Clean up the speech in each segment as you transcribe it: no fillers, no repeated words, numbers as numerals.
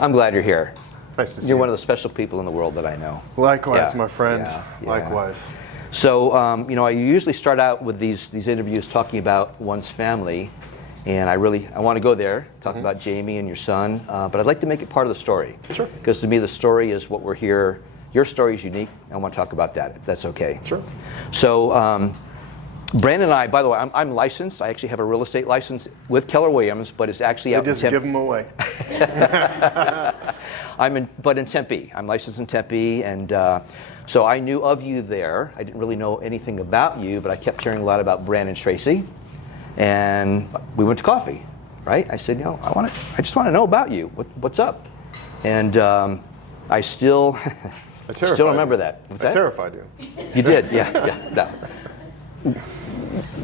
I'm glad you're here. Nice to see you. You're one of the special people in the world that I know. Likewise, Yeah, my friend. yeah, yeah. Likewise. So, I usually start out with these interviews talking about one's family, and I want to go there, talk about Jamie and your son, but I'd like to make it part of the story. Sure. Because to me, the story is what we're here. Your story is unique. I want to talk about that, if that's okay. Sure. So, Brandon and I, by the way, I'm licensed. I actually have a real estate license with Keller Williams, but it's actually out in Tempe. Just give them away. But in Tempe. I'm licensed in Tempe, and so I knew of you there. I didn't really know anything about you, but I kept hearing a lot about Brandon and Tracy, and we went to coffee, right? I said, I just want to know about you. What's up? And I still remember that. What's that? I terrified you. You did, yeah. No.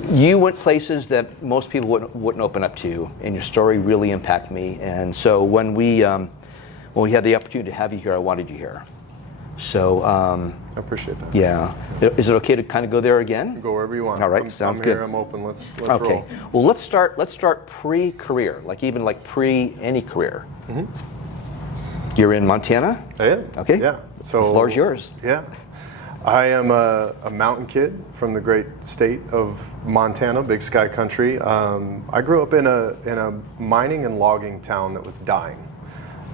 You went places that most people wouldn't open up to, and your story really impacted me. And so when we had the opportunity to have you here, I wanted you here. So I appreciate that. Yeah. Is it okay to kind of go there again? Go wherever you want. All right, sounds I'm good. Here, I'm open. Let's okay. roll. Well, let's start pre-career, like pre any career. Mm-hmm. You're in Montana? I am. Okay. Yeah. So the floor's yours. Yeah. I am a mountain kid from the great state of Montana, Big Sky Country. I grew up in a mining and logging town that was dying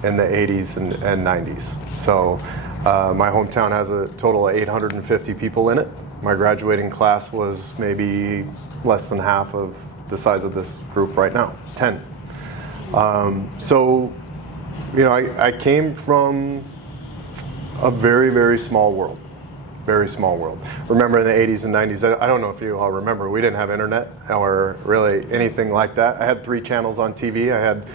in the 80s and 90s. So my hometown has a total of 850 people in it. My graduating class was maybe less than half of the size of this group right now, 10. I came from a very, very small world. Very small world. Remember in the 80s and 90s, I don't know if you all remember, we didn't have internet or really anything like that. I had 3 channels on TV. I had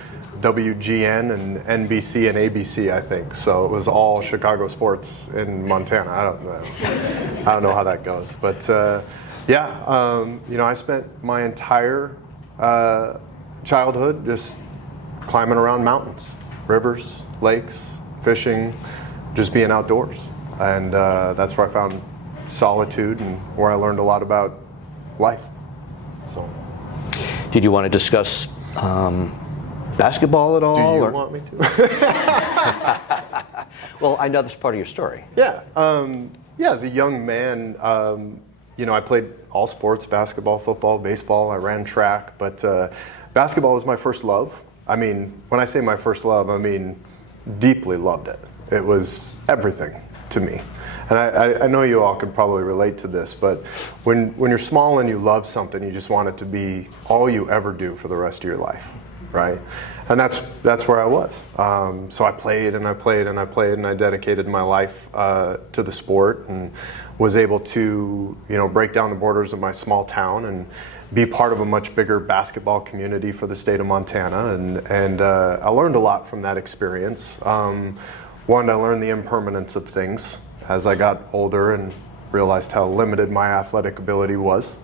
WGN and NBC and ABC, I think. So it was all Chicago sports in Montana. I don't know how that goes. But I spent my entire childhood just climbing around mountains, rivers, lakes, fishing, just being outdoors. And that's where I found solitude and where I learned a lot about life. So, did you want to discuss basketball at all? Do you want me to? Well, I know that's part of your story. Yeah. As a young man, I played all sports, basketball, football, baseball. I ran track, but basketball was my first love. I mean, when I say my first love, I mean deeply loved it. It was everything to me. And I know you all could probably relate to this, but when you're small and you love something, you just want it to be all you ever do for the rest of your life, right? And that's where I was. So I played and I played and I played and I dedicated my life to the sport and was able to, break down the borders of my small town and be part of a much bigger basketball community for the state of Montana. And I learned a lot from that experience. One, I learned the impermanence of things as I got older and realized how limited my athletic ability was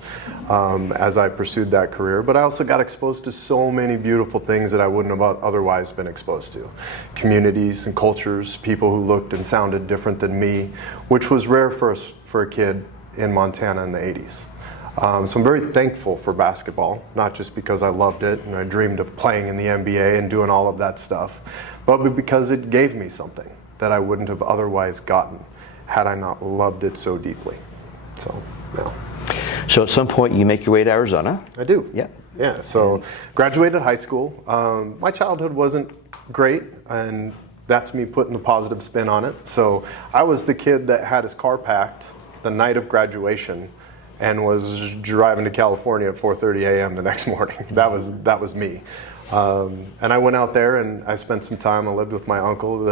as I pursued that career. But I also got exposed to so many beautiful things that I wouldn't have otherwise been exposed to. Communities and cultures, people who looked and sounded different than me, which was rare for a kid in Montana in the 80s. So I'm very thankful for basketball, not just because I loved it and I dreamed of playing in the NBA and doing all of that stuff, but because it gave me something that I wouldn't have otherwise gotten had I not loved it so deeply. So, yeah. So at some point you make your way to Arizona. I do. Yeah. Yeah, so graduated high school. My childhood wasn't great, and that's me putting the positive spin on it. So I was the kid that had his car packed the night of graduation and was driving to California at 4:30 a.m. the next morning. That was me. And I went out there and I spent some time. I lived with my uncle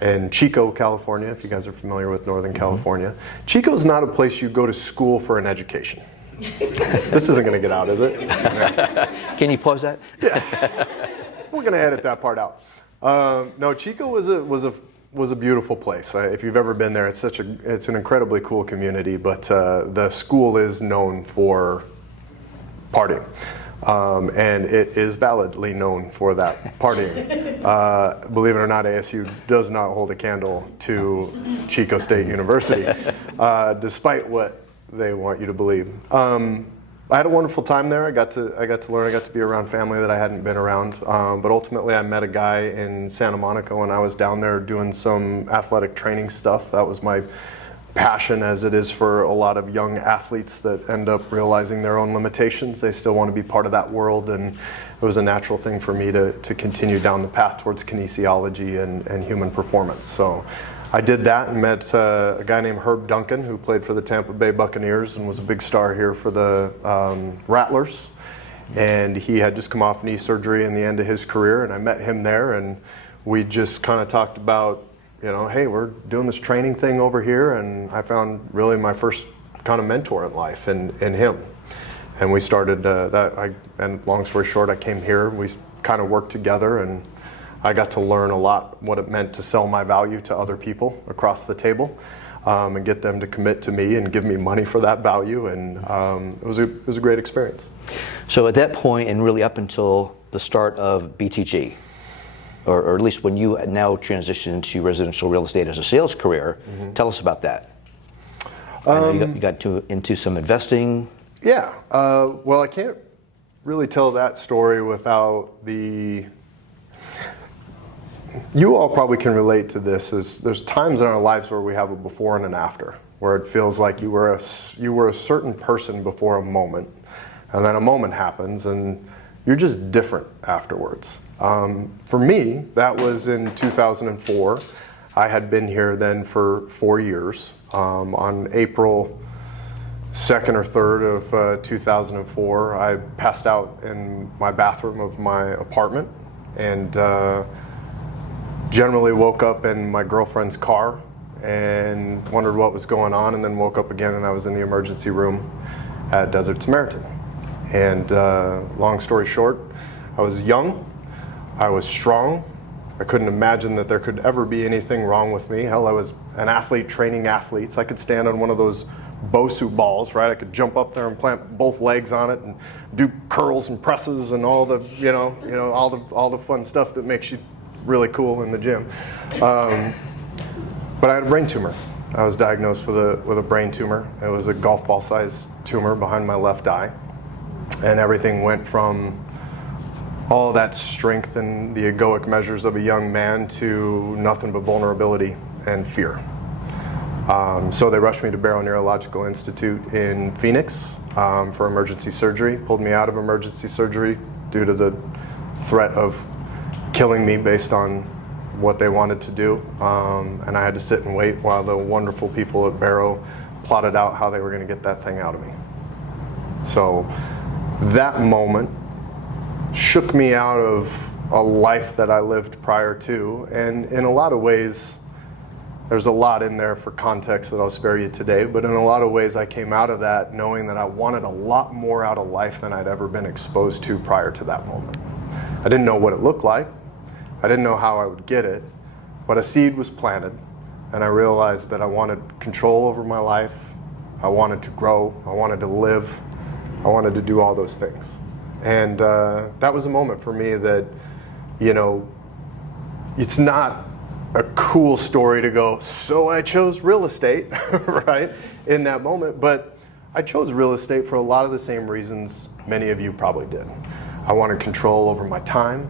in Chico, California, if you guys are familiar with Northern California. Chico's not a place you go to school for an education. This isn't going to get out, is it? Can you pause that? Yeah. We're going to edit that part out. No, Chico was a beautiful place. If you've ever been there, it's an incredibly cool community, but the school is known for partying. And it is validly known for that partying. Believe it or not, ASU does not hold a candle to Chico State University, despite what they want you to believe. I had a wonderful time there. I got to learn. I got to be around family that I hadn't been around. But ultimately, I met a guy in Santa Monica when I was down there doing some athletic training stuff. That was my passion, as it is for a lot of young athletes that end up realizing their own limitations. They still want to be part of that world, and it was a natural thing for me to continue down the path towards kinesiology and human performance. So I did that and met a guy named Herb Duncan, who played for the Tampa Bay Buccaneers and was a big star here for the Rattlers. And he had just come off knee surgery in the end of his career, and I met him there, and we just kind of talked about, hey, we're doing this training thing over here, and I found really my first kind of mentor in life in him. And we started and long story short, I came here, we kind of worked together, and I got to learn a lot what it meant to sell my value to other people across the table, and get them to commit to me and give me money for that value, and it was a great experience. So at that point, and really up until the start of BTG, or at least when you now transitioned into residential real estate as a sales career, tell us about that. I know you got into some investing. Yeah, well, I can't really tell that story without you all probably can relate to this, is there's times in our lives where we have a before and an after, where it feels like you were a certain person before a moment, and then a moment happens and you're just different afterwards. For me, that was in 2004. I had been here then for 4 years. On April 2nd or 3rd of 2004, I passed out in my bathroom of my apartment, and generally woke up in my girlfriend's car and wondered what was going on, and then woke up again and I was in the emergency room at Desert Samaritan. And long story short, I was young, I was strong, I couldn't imagine that there could ever be anything wrong with me. Hell, I was an athlete training athletes. I could stand on one of those BOSU balls, right? I could jump up there and plant both legs on it and do curls and presses and all the, all the fun stuff that makes you really cool in the gym. But I had a brain tumor. I was diagnosed with a brain tumor. It was a golf ball sized tumor behind my left eye. And everything went from all that strength and the egoic measures of a young man to nothing but vulnerability and fear. So they rushed me to Barrow Neurological Institute in Phoenix for emergency surgery, pulled me out of emergency surgery due to the threat of killing me based on what they wanted to do. And I had to sit and wait while the wonderful people at Barrow plotted out how they were going to get that thing out of me. So that moment shook me out of a life that I lived prior to, and in a lot of ways, there's a lot in there for context that I'll spare you today, but in a lot of ways I came out of that knowing that I wanted a lot more out of life than I'd ever been exposed to prior to that moment. I didn't know what it looked like, I didn't know how I would get it, but a seed was planted, and I realized that I wanted control over my life, I wanted to grow, I wanted to live, I wanted to do all those things. And that was a moment for me that, it's not a cool story to go, so I chose real estate, right, in that moment. But I chose real estate for a lot of the same reasons many of you probably did. I wanted control over my time.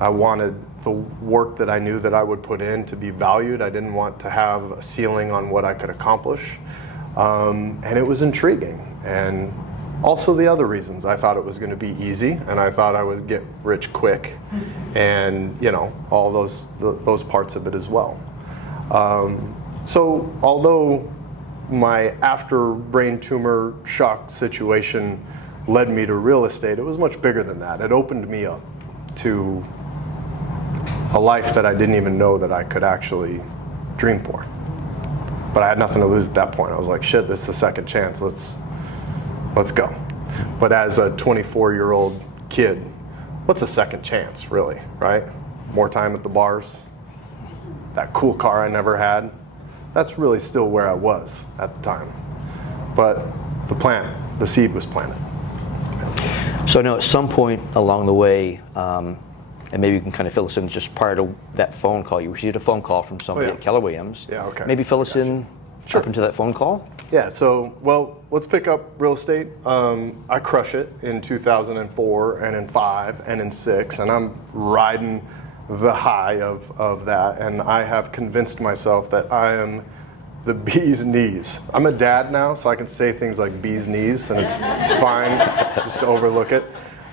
I wanted the work that I knew that I would put in to be valued. I didn't want to have a ceiling on what I could accomplish. And it was intriguing. And also the other reasons, I thought it was going to be easy, and I thought I would get rich quick, and all those parts of it as well. So although my after brain tumor shock situation led me to real estate, it was much bigger than that. It opened me up to a life that I didn't even know that I could actually dream for. But I had nothing to lose at that point. I was like, shit, this is a second chance. Let's go. But as a 24-year-old kid, what's a second chance, really, right? More time at the bars, that cool car I never had. That's really still where I was at the time. But the seed was planted. So I know at some point along the way, and maybe you can kind of fill us in just prior to that phone call, you received a phone call from somebody at Keller Williams. Yeah, okay. Maybe fill us in Sure. up into that phone call? Yeah, so, well, let's pick up real estate. I crush it in 2004 and in 5 and in 6, and I'm riding the high of that, and I have convinced myself that I am the bee's knees. I'm a dad now, so I can say things like bee's knees, and it's fine just to overlook it.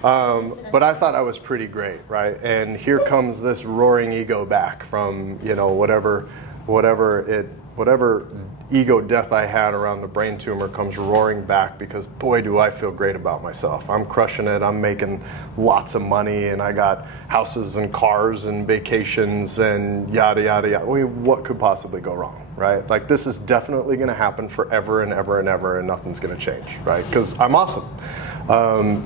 But I thought I was pretty great, right? And here comes this roaring ego back from, you know, whatever ego death I had around the brain tumor comes roaring back, because boy, do I feel great about myself. I'm crushing it. I'm making lots of money, and I got houses and cars and vacations and yada, yada, yada. I mean, what could possibly go wrong, right? Like, this is definitely going to happen forever and ever and ever, and nothing's going to change, right? Because I'm awesome.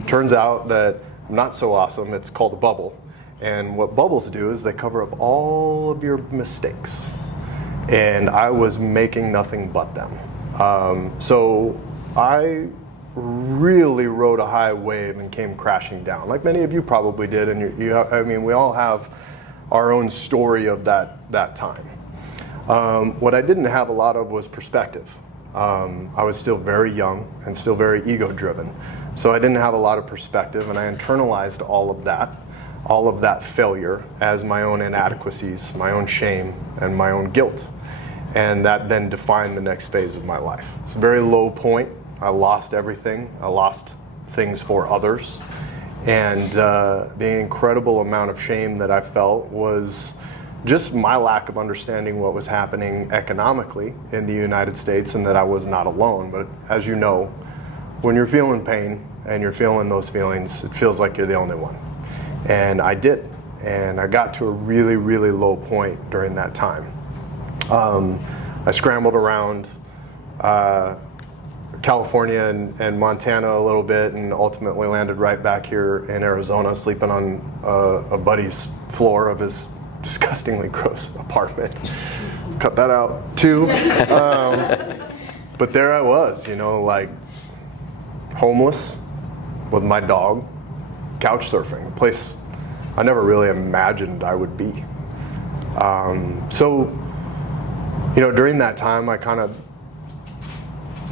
Turns out that I'm not so awesome. It's called a bubble. And what bubbles do is they cover up all of your mistakes. And I was making nothing but them. So I really rode a high wave and came crashing down, like many of you probably did. And I mean, we all have our own story of that time. What I didn't have a lot of was perspective. I was still very young and still very ego-driven. So I didn't have a lot of perspective, and I internalized all of that failure as my own inadequacies, my own shame, and my own guilt. And that then defined the next phase of my life. It's a very low point. I lost everything. I lost things for others. And the incredible amount of shame that I felt was just my lack of understanding what was happening economically in the United States, and that I was not alone. But as you know, when you're feeling pain and you're feeling those feelings, it feels like you're the only one. And I did. And I got to a really, really low point during that time. I scrambled around California and Montana a little bit, and ultimately landed right back here in Arizona, sleeping on a buddy's floor of his disgustingly gross apartment. Cut that out too. But there I was, you know, like homeless with my dog, couch surfing, a place I never really imagined I would be. So, you know, during that time, I kind of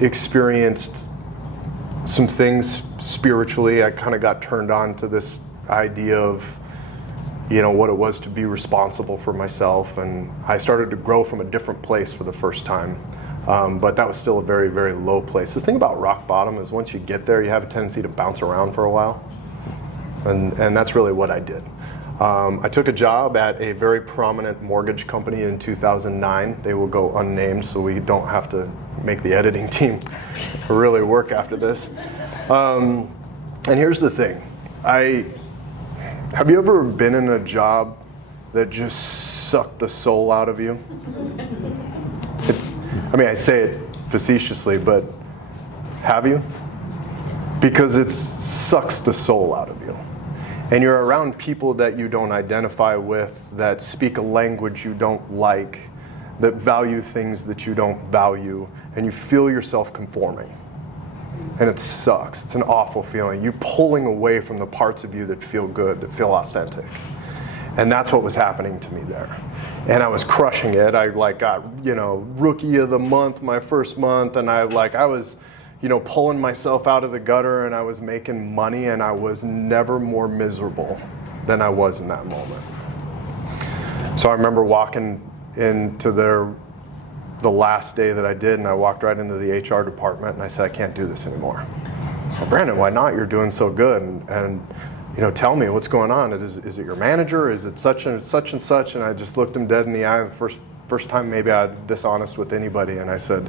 experienced some things spiritually. I kind of got turned on to this idea of, you know, what it was to be responsible for myself, and I started to grow from a different place for the first time. But that was still a very, very low place. The thing about rock bottom is once you get there, you have a tendency to bounce around for a while, and that's really what I did. I took a job at a very prominent mortgage company in 2009. They will go unnamed, so we don't have to make the editing team really work after this. And here's the thing. Have you ever been in a job that just sucked the soul out of you? I mean, I say it facetiously, but have you? Because it sucks the soul out of you. And you're around people that you don't identify with, that speak a language you don't like, that value things that you don't value, and you feel yourself conforming. And it sucks. It's an awful feeling. You're pulling away from the parts of you that feel good, that feel authentic. And that's what was happening to me there. And I was crushing it. I got, rookie of the month my first month, and I was, pulling myself out of the gutter, and I was making money, and I was never more miserable than I was in that moment. So I remember walking into the last day that I did, and I walked right into the HR department, and I said, I can't do this anymore. Well, Brandon, why not? You're doing so good, and tell me what's going on. Is it your manager? Is it such and such and such? And I just looked him dead in the eye. The first time maybe I was dishonest with anybody, and I said,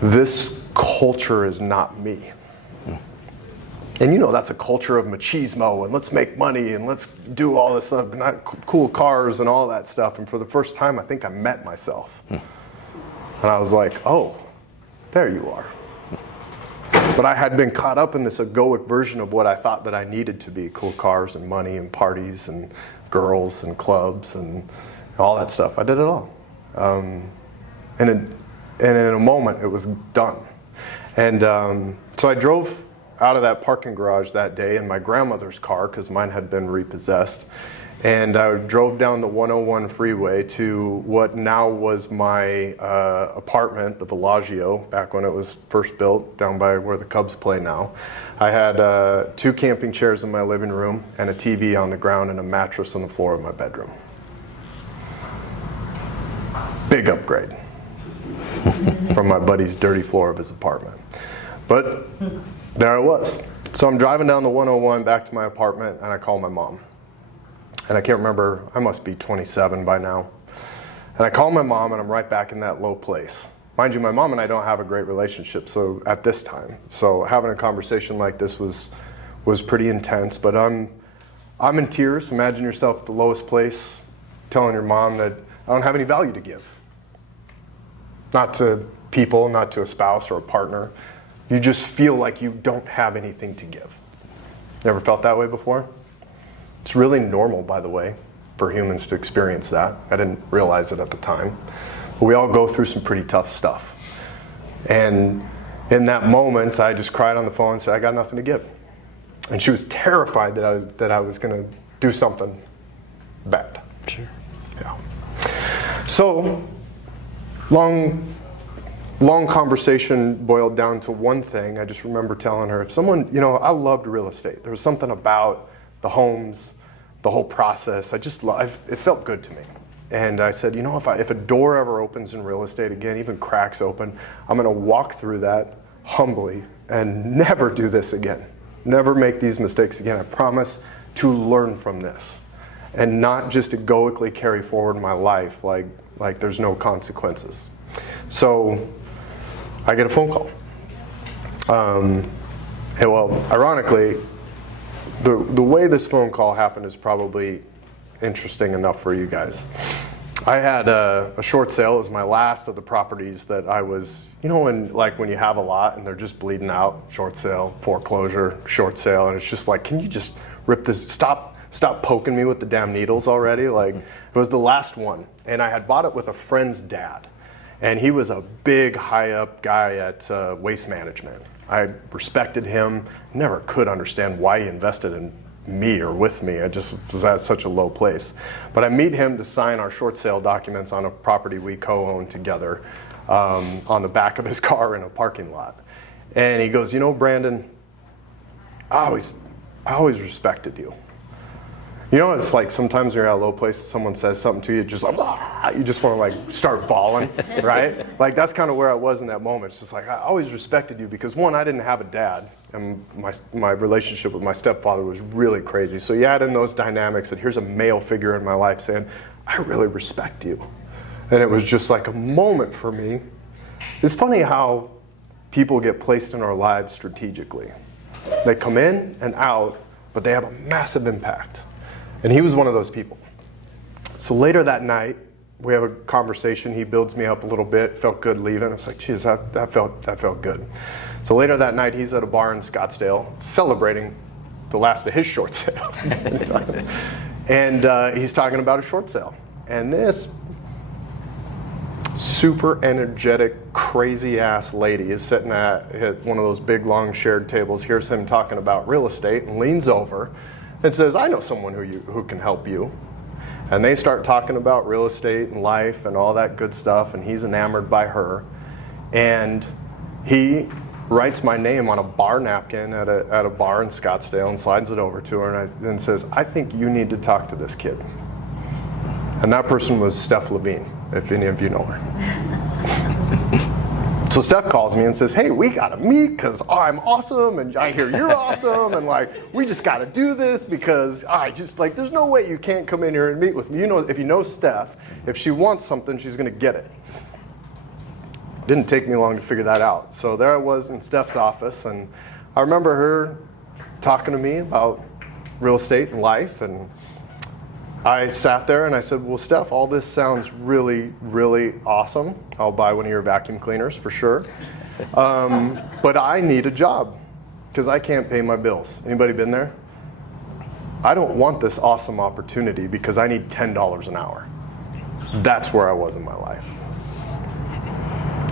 this culture is not me. And that's a culture of machismo, and let's make money, and let's do all this stuff, not cool cars and all that stuff. And for the first time, I think I met myself. And I was like, oh, there you are. But I had been caught up in this egoic version of what I thought that I needed to be: cool cars and money and parties and girls and clubs and all that stuff. I did it all. And in a moment, it was done. And so I drove out of that parking garage that day in my grandmother's car, because mine had been repossessed. And I drove down the 101 freeway to what now was my apartment, the Villaggio, back when it was first built, down by where the Cubs play now. I had 2 camping chairs in my living room and a TV on the ground and a mattress on the floor of my bedroom. Big upgrade from my buddy's dirty floor of his apartment. But there I was. So I'm driving down the 101 back to my apartment, and I call my mom. And I can't remember, I must be 27 by now. And I call my mom, and I'm right back in that low place. Mind you, my mom and I don't have a great relationship so at this time. So having a conversation like this was pretty intense, but I'm in tears. Imagine yourself at the lowest place, telling your mom that I don't have any value to give. Not to people, not to a spouse or a partner. You just feel like you don't have anything to give. You ever felt that way before? It's really normal, by the way, for humans to experience that. I didn't realize it at the time. But we all go through some pretty tough stuff. And in that moment, I just cried on the phone and said, I got nothing to give. And she was terrified that I was going to do something bad. Sure. Yeah. So, long conversation boiled down to one thing. I just remember telling her, if someone, I loved real estate. There was something about the homes, the whole process. It felt good to me. And I said, if a door ever opens in real estate again, even cracks open, I'm going to walk through that humbly and never do this again. Never make these mistakes again. I promise to learn from this and not just egoically carry forward my life like there's no consequences. So I get a phone call. Ironically, the way this phone call happened is probably interesting enough for you guys. I had a short sale. It was my last of the properties that I was, when you have a lot and they're just bleeding out, short sale, foreclosure, short sale, and it's just like, can you just rip this, stop poking me with the damn needles already? Like, it was the last one. And I had bought it with a friend's dad. And he was a big, high-up guy at Waste Management. I respected him, never could understand why he invested in me or with me. I just was at such a low place. But I meet him to sign our short sale documents on a property we co-own together on the back of his car in a parking lot. And he goes, Brandon, I always respected you. It's like sometimes when you're at a low place, someone says something to you, just like, you just want to start bawling, right? Like that's kind of where I was in that moment. It's just like, I always respected you because one, I didn't have a dad, and my relationship with my stepfather was really crazy. So you add in those dynamics, and here's a male figure in my life saying, I really respect you. And it was just like a moment for me. It's funny how people get placed in our lives strategically. They come in and out, but they have a massive impact. And he was one of those people. So later that night, we have a conversation. He builds me up a little bit. Felt good leaving. I was like, geez, that felt good. So later that night, he's at a bar in Scottsdale celebrating the last of his short sales. And he's talking about a short sale. And this super energetic, crazy ass lady is sitting at one of those big, long shared tables, hears him talking about real estate, and leans over and says, I know someone who can help you. And they start talking about real estate and life and all that good stuff, and he's enamored by her. And he writes my name on a bar napkin at a bar in Scottsdale and slides it over to her and says, I think you need to talk to this kid. And that person was Steph Levine, if any of you know her. So Steph calls me and says, hey, we got to meet because I'm awesome and I hear you're awesome and we just got to do this because there's no way you can't come in here and meet with me. If you know Steph, if she wants something, she's going to get it. Didn't take me long to figure that out. So there I was in Steph's office, and I remember her talking to me about real estate and life, and I sat there and I said, well, Steph, all this sounds really, really awesome. I'll buy one of your vacuum cleaners for sure. But I need a job because I can't pay my bills. Anybody been there? I don't want this awesome opportunity because I need $10 an hour. That's where I was in my life.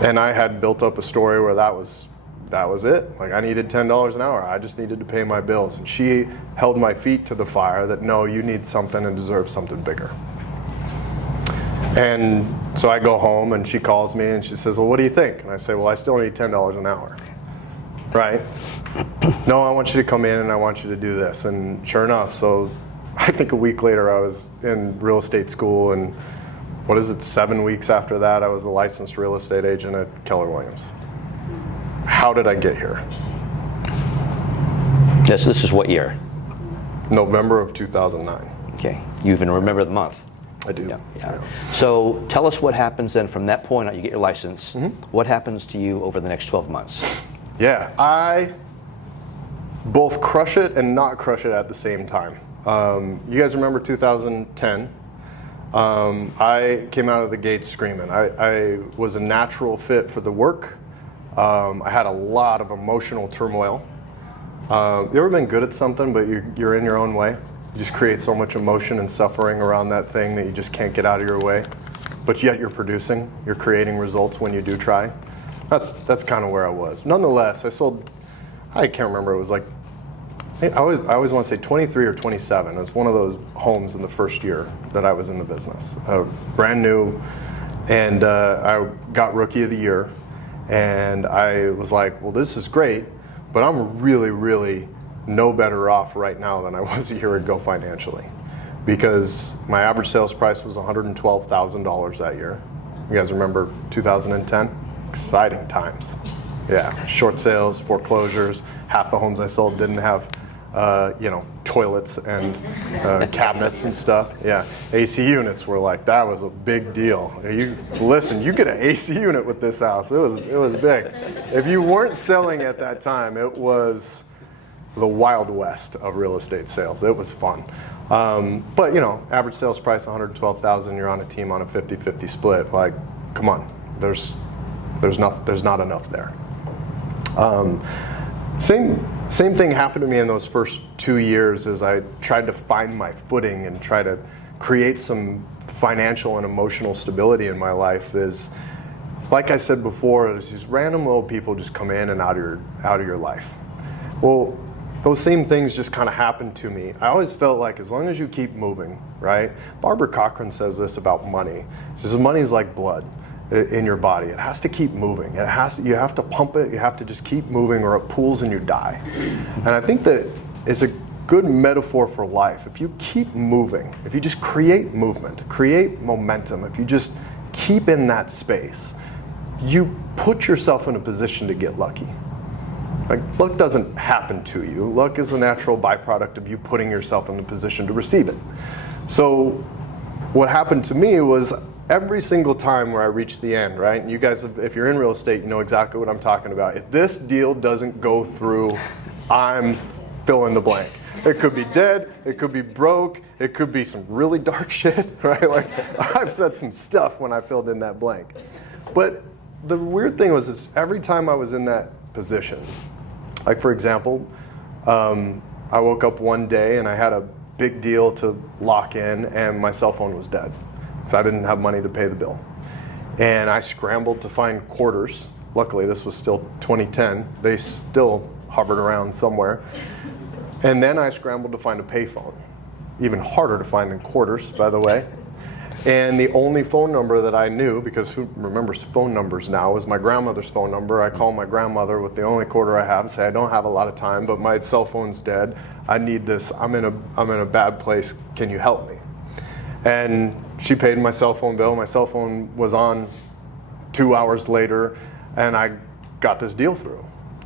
And I had built up a story where that was that was it. Like, I needed $10 an hour. I just needed to pay my bills. And she held my feet to the fire that, no, you need something and deserve something bigger. And so I go home and she calls me and she says, well, what do you think? And I say, well, I still need $10 an hour, right? No, I want you to come in and I want you to do this. And sure enough, so I think a week later I was in real estate school, and 7 weeks after that I was a licensed real estate agent at Keller Williams. How did I get here? Yes, this is what year? November of 2009. Okay, you even remember the month? I do. Yeah. So tell us what happens then from that point on. You get your license. What happens to you over the next 12 months? Yeah, I both crush it and not crush it at the same time. You guys remember 2010? I came out of the gates screaming. I was a natural fit for the work. I had a lot of emotional turmoil. You ever been good at something, but you're in your own way? You just create so much emotion and suffering around that thing that you just can't get out of your way. But yet you're producing, you're creating results when you do try. That's kind of where I was. Nonetheless, I sold, I can't remember, it was like, I always want to say 23 or 27. It was one of those homes in the first year that I was in the business. Brand new, and I got Rookie of the Year. And I was like, well, this is great, but I'm really, really no better off right now than I was a year ago financially, because my average sales price was $112,000 that year. You guys remember 2010? Exciting times. Yeah, short sales, foreclosures. Half the homes I sold didn't have, toilets and cabinets and stuff. Yeah, AC units were like, that was a big deal. You get an AC unit with this house. It was big. If you weren't selling at that time, it was the Wild West of real estate sales. It was fun. But average sales price $112,000. You're on a team on a 50-50 split. Like, come on, there's not enough there. Same thing happened to me in those first 2 years as I tried to find my footing and try to create some financial and emotional stability in my life. Is, like I said before, there's these random little people just come in and out of your life. Well, those same things just kind of happened to me. I always felt like as long as you keep moving, right? Barbara Cochran says this about money. She says money is like blood in your body. It has to keep moving. You have to pump it. You have to just keep moving, or it pools and you die. And I think that it's a good metaphor for life. If you keep moving, if you just create movement, create momentum, if you just keep in that space, you put yourself in a position to get lucky. Like, luck doesn't happen to you. Luck is a natural byproduct of you putting yourself in the position to receive it. So what happened to me was every single time where I reached the end, right? And you guys, if you're in real estate, you know exactly what I'm talking about. If this deal doesn't go through, I'm fill in the blank. It could be dead, it could be broke, it could be some really dark shit, right? Like, I've said some stuff when I filled in that blank. But the weird thing was, is every time I was in that position, like for example, I woke up one day and I had a big deal to lock in and my cell phone was dead. So I didn't have money to pay the bill. And I scrambled to find quarters. Luckily, this was still 2010. They still hovered around somewhere. And then I scrambled to find a payphone. Even harder to find than quarters, by the way. And the only phone number that I knew, because who remembers phone numbers now, was my grandmother's phone number. I call my grandmother with the only quarter I have and say, I don't have a lot of time, but my cell phone's dead. I need this. I'm in a bad place. Can you help me? And she paid my cell phone bill. My cell phone was on 2 hours later, and I got this deal through.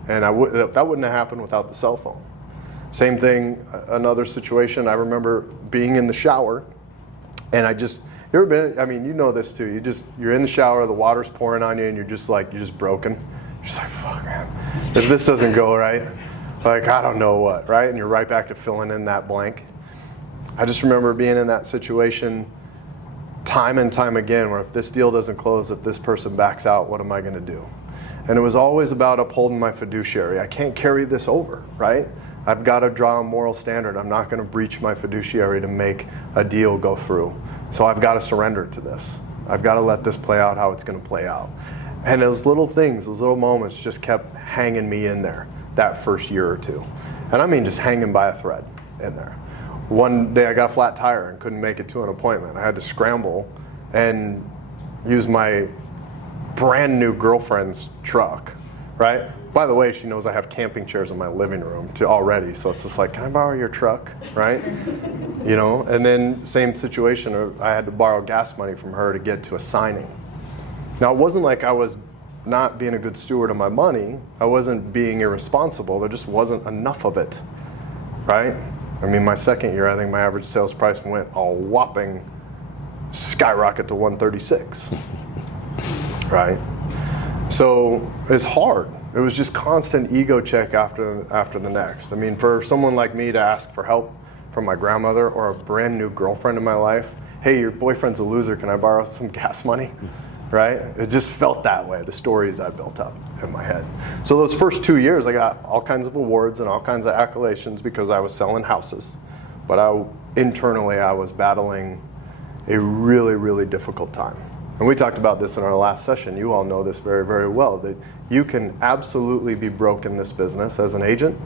And that wouldn't have happened without the cell phone. Same thing, another situation, I remember being in the shower, and you ever been, I mean, you know this too, you're in the shower, the water's pouring on you, and you're just broken. You're just like, fuck, man, if this doesn't go right, like, I don't know what, right? And you're right back to filling in that blank. I just remember being in that situation time and time again, where if this deal doesn't close, if this person backs out, what am I gonna do? And it was always about upholding my fiduciary. I can't carry this over, right? I've got to draw a moral standard. I'm not going to breach my fiduciary to make a deal go through. So I've got to surrender to this. I've got to let this play out how it's going to play out. And those little things, those little moments just kept hanging me in there that first year or two. And I mean just hanging by a thread in there. One day I got a flat tire and couldn't make it to an appointment. I had to scramble and use my brand new girlfriend's truck, right? By the way, she knows I have camping chairs in my living room already, so it's just like, can I borrow your truck, right? You know, and then same situation, I had to borrow gas money from her to get to a signing. Now, it wasn't like I was not being a good steward of my money. I wasn't being irresponsible. There just wasn't enough of it, right? I mean, my second year, I think my average sales price went a whopping skyrocket to 136, right? So it's hard. It was just constant ego check after the next. I mean, for someone like me to ask for help from my grandmother or a brand new girlfriend in my life, hey, your boyfriend's a loser, can I borrow some gas money? Right? It just felt that way, the stories I built up in my head. So those first 2 years, I got all kinds of awards and all kinds of accolades because I was selling houses. But internally, I was battling a really, really difficult time. And we talked about this in our last session. You all know this very, very well, that you can absolutely be broke in this business as an agent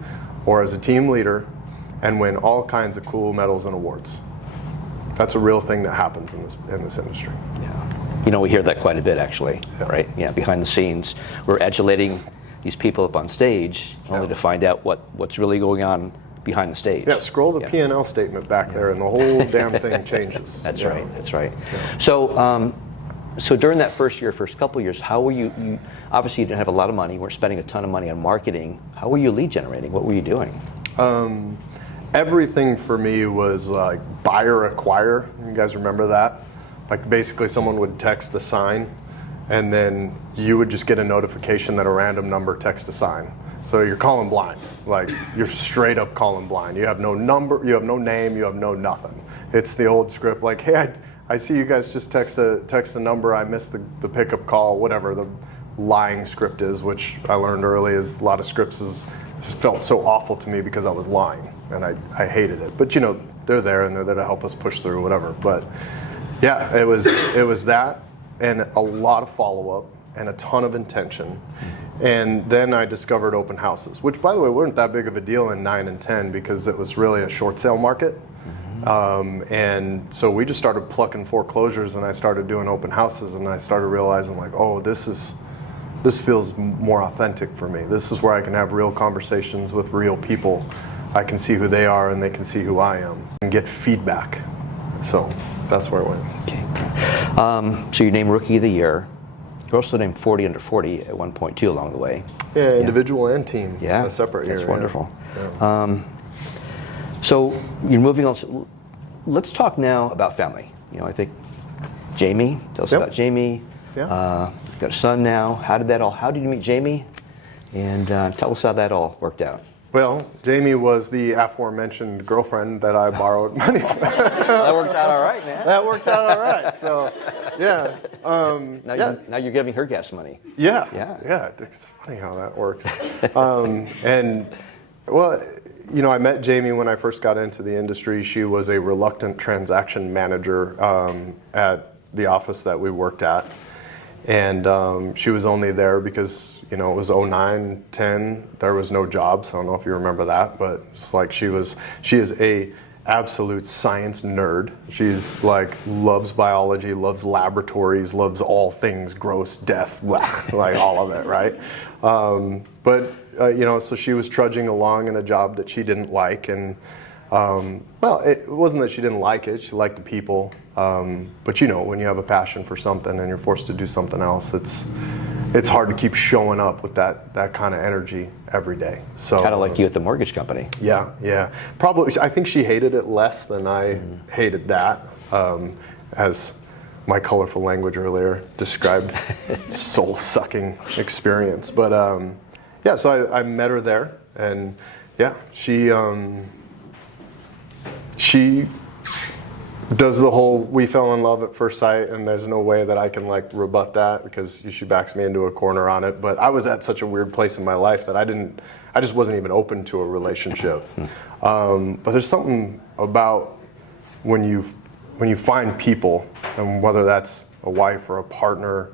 or as a team leader and win all kinds of cool medals and awards. That's a real thing that happens in this industry. Yeah. You know, we hear that quite a bit, actually, right? Yeah, behind the scenes, we're adulating these people up on stage only to find out what's really going on behind the stage. Yeah, scroll the P&L statement back there, and the whole damn thing changes. That's right. That's right. Yeah. So during that first couple years, how were you? Obviously, you didn't have a lot of money. You weren't spending a ton of money on marketing. How were you lead generating? What were you doing? Everything for me was like buyer acquire. You guys remember that? Like basically someone would text a sign and then you would just get a notification that a random number texts a sign. So you're calling blind. Like you're straight up calling blind. You have no number, you have no name, you have no nothing. It's the old script like, hey, I see you guys just text a number, I missed the pickup call, whatever the lying script is, which I learned early is a lot of scripts felt so awful to me because I was lying and I hated it. But you know, they're there and they're there to help us push through whatever. But yeah, it was that and a lot of follow-up and a ton of intention. And then I discovered open houses, which by the way weren't that big of a deal in 9 and 10 because it was really a short sale market. And so we just started plucking foreclosures and I started doing open houses and I started realizing like, oh, this feels more authentic for me. This is where I can have real conversations with real people. I can see who they are and they can see who I am and get feedback. So that's where it went. Okay. So you named Rookie of the Year. You also named 40 under 40 at one point too along the way. Yeah, individual and team. Yeah, a separate year. That's wonderful. Yeah. So you're moving on. Let's talk now about family. You know, I think Jamie. Tell us about Jamie. Yeah. You've got a son now. How did you meet Jamie? And tell us how that all worked out. Well, Jamie was the aforementioned girlfriend that I borrowed money from. That worked out all right, man. That worked out all right. So, yeah. Now you're giving her gas money. Yeah. Yeah. Yeah. It's funny how that works. And, well, you know, I met Jamie when I first got into the industry. She was a reluctant transaction manager at the office that we worked at. And she was only there because, you know, it was 09, 10. There was no jobs. I don't know if you remember that, but it's like she is a absolute science nerd. She's like loves biology, loves laboratories, loves all things gross, death, like all of it, right? You know, so she was trudging along in a job that she didn't like, and well, it wasn't that she didn't like it. She liked the people. But you know, when you have a passion for something and you're forced to do something else, it's hard to keep showing up with that kind of energy every day. So kind of like you at the mortgage company. Yeah. Probably, I think she hated it less than I hated that. As my colorful language earlier described, soul-sucking experience. But yeah, so I met her there, and yeah, she does the whole we fell in love at first sight, and there's no way that I can like rebut that because she backs me into a corner on it. But I was at such a weird place in my life that I just wasn't even open to a relationship. But there's something about when you find people, and whether that's a wife or a partner,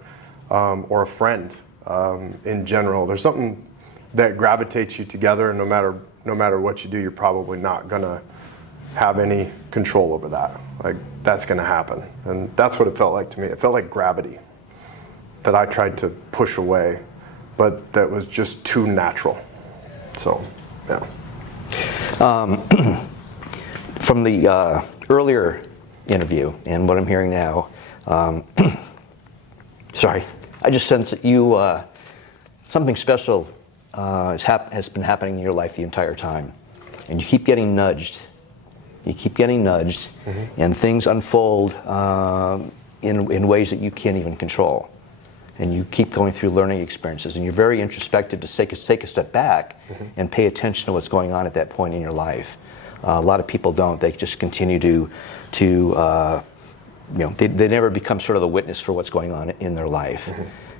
or a friend in general. There's something that gravitates you together, and no matter what you do, you're probably not gonna have any control over that. Like, that's gonna happen. And that's what it felt like to me. It felt like gravity that I tried to push away, but that was just too natural. So, yeah. From the earlier interview and what I'm hearing now, sorry, I just sense that you, something special has been happening in your life the entire time. And you keep getting nudged. You keep getting nudged, and things unfold in ways that you can't even control. And you keep going through learning experiences, and you're very introspective to take a step back and pay attention to what's going on at that point in your life. A lot of people don't. They just continue to they never become sort of the witness for what's going on in their life.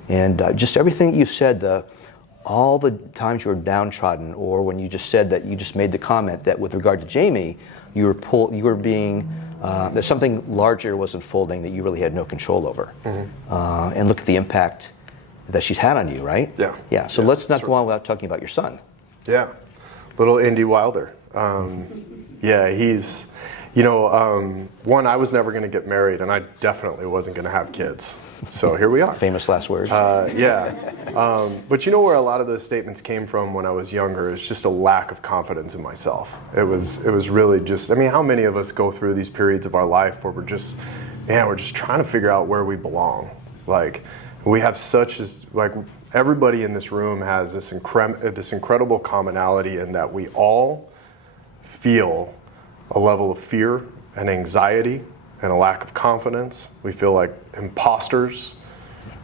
And just everything that you said, all the times you were downtrodden, or when you just said that you just made the comment that with regard to Jamie, you were being that something larger was unfolding that you really had no control over. And look at the impact that she's had on you, right? Yeah. Yeah. So let's not go on without talking about your son. Yeah, little Indy Wilder. Yeah, he's, one, I was never going to get married, and I definitely wasn't going to have kids. So here we are. Famous last words. Yeah. But you know where a lot of those statements came from when I was younger is just a lack of confidence in myself. It was really just, I mean, how many of us go through these periods of our life where we're just trying to figure out where we belong. Like, we have everybody in this room has this incredible commonality in that we all feel a level of fear and anxiety and a lack of confidence. We feel like imposters,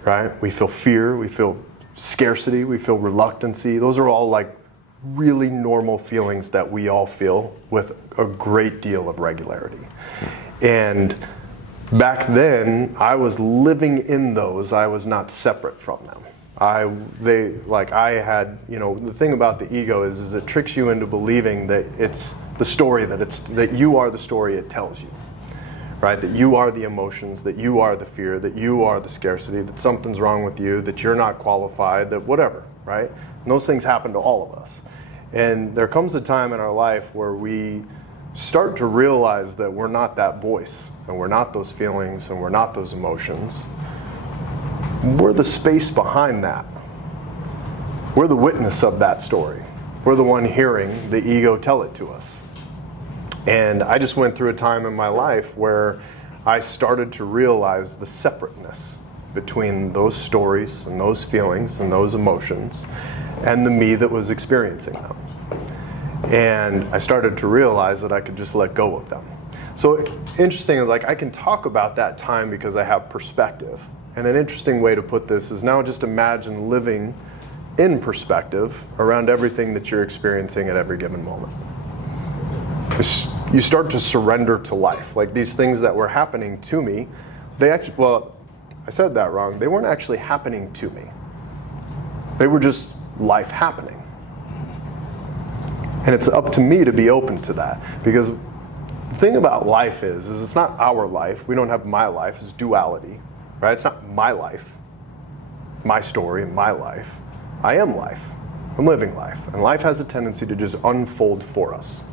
right? We feel fear, we feel scarcity, we feel reluctancy. Those are all like really normal feelings that we all feel with a great deal of regularity. And back then, I was living in those. I was not separate from them. The thing about the ego is it tricks you into believing that it's the story that you are the story it tells you, right? That you are the emotions, that you are the fear, that you are the scarcity, that something's wrong with you, that you're not qualified, that whatever, right? And those things happen to all of us. And there comes a time in our life where we start to realize that we're not that voice, and we're not those feelings, and we're not those emotions. We're the space behind that. We're the witness of that story. We're the one hearing the ego tell it to us. And I just went through a time in my life where I started to realize the separateness between those stories and those feelings and those emotions and the me that was experiencing them. And I started to realize that I could just let go of them. So interesting, like, I can talk about that time because I have perspective. And an interesting way to put this is now just imagine living in perspective around everything that you're experiencing at every given moment. You start to surrender to life. Like, these things that were happening to me, I said that wrong. They weren't actually happening to me. They were just life happening. And it's up to me to be open to that. Because the thing about life is it's not our life. We don't have my life. It's duality. Right? It's not my life, my story, my life. I am life. I'm living life. And life has a tendency to just unfold for us.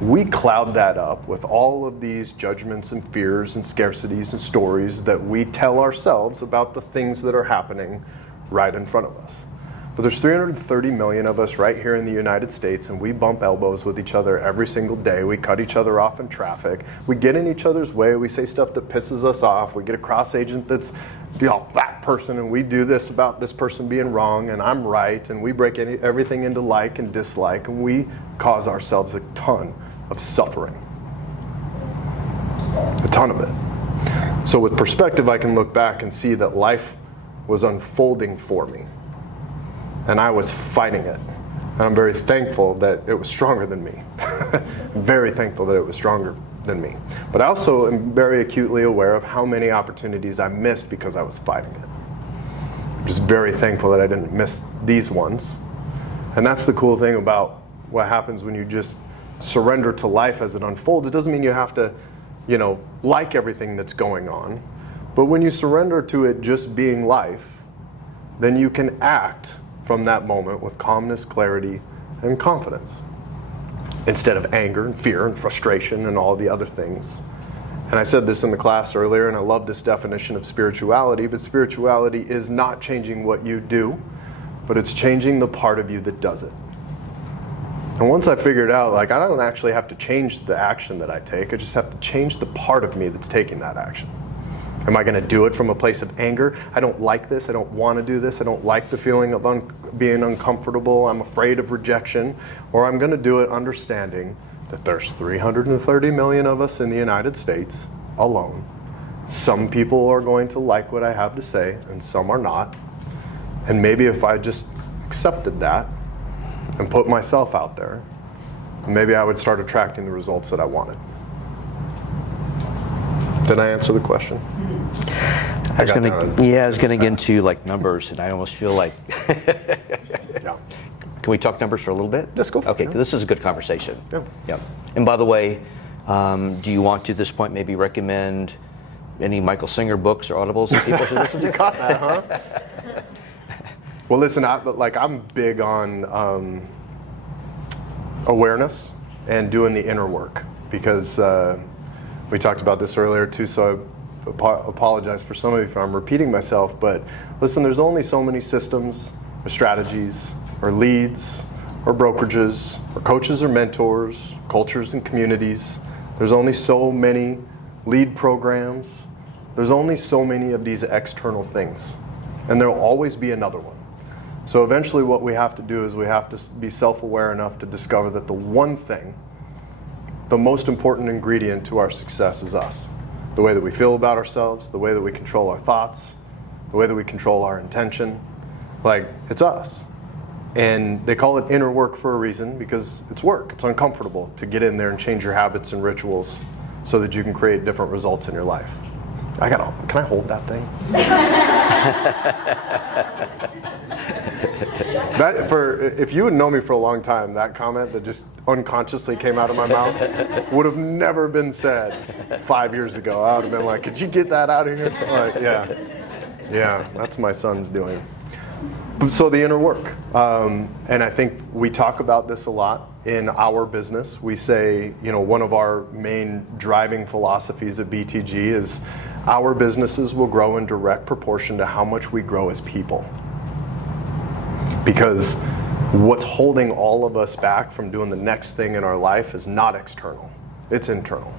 We cloud that up with all of these judgments and fears and scarcities and stories that we tell ourselves about the things that are happening right in front of us. But there's 330 million of us right here in the United States, and we bump elbows with each other every single day. We cut each other off in traffic. We get in each other's way. We say stuff that pisses us off. We get a cross agent that's that person, and we do this about this person being wrong, and I'm right, and we break everything into like and dislike, and we cause ourselves a ton of suffering. A ton of it. So with perspective, I can look back and see that life was unfolding for me. And I was fighting it. And I'm very thankful that it was stronger than me. Very thankful that it was stronger than me. But I also am very acutely aware of how many opportunities I missed because I was fighting it. I'm just very thankful that I didn't miss these ones. And that's the cool thing about what happens when you just surrender to life as it unfolds. It doesn't mean you have to, like everything that's going on. But when you surrender to it just being life, then you can act from that moment with calmness, clarity, and confidence, instead of anger and fear and frustration and all the other things. And I said this in the class earlier, and I love this definition of spirituality, but spirituality is not changing what you do, but it's changing the part of you that does it. And once I figured out, like, I don't actually have to change the action that I take, I just have to change the part of me that's taking that action. Am I going to do it from a place of anger? I don't like this, I don't want to do this, I don't like the feeling of being uncomfortable, I'm afraid of rejection. Or I'm going to do it understanding that there's 330 million of us in the United States alone. Some people are going to like what I have to say, and some are not. And maybe if I just accepted that and put myself out there, maybe I would start attracting the results that I wanted. Did I answer the question? I was going to get into like numbers, and I almost feel like. Yeah. Can we talk numbers for a little bit? Let's go for it. Okay, this is a good conversation. Yeah. Yeah. And by the way, do you want to at this point maybe recommend any Michael Singer books or audibles that people should listen to? You got that, huh? Well, listen, I'm big on awareness and doing the inner work, because we talked about this earlier too, so I apologize for some of you if I'm repeating myself, but listen, there's only so many systems or strategies or leads or brokerages or coaches or mentors, cultures and communities. There's only so many lead programs. There's only so many of these external things, and there'll always be another one. So eventually what we have to do is we have to be self-aware enough to discover that the one thing, the most important ingredient to our success is us. The way that we feel about ourselves, the way that we control our thoughts, the way that we control our intention. Like, it's us. And they call it inner work for a reason, because it's work. It's uncomfortable to get in there and change your habits and rituals so that you can create different results in your life. Can I hold that thing? If you had known me for a long time, that comment that just unconsciously came out of my mouth would have never been said 5 years ago. I would have been like, could you get that out of here? Like, yeah, that's my son's doing. So the inner work. And I think we talk about this a lot in our business. We say, one of our main driving philosophies at BTG is our businesses will grow in direct proportion to how much we grow as people. Because what's holding all of us back from doing the next thing in our life is not external, it's internal.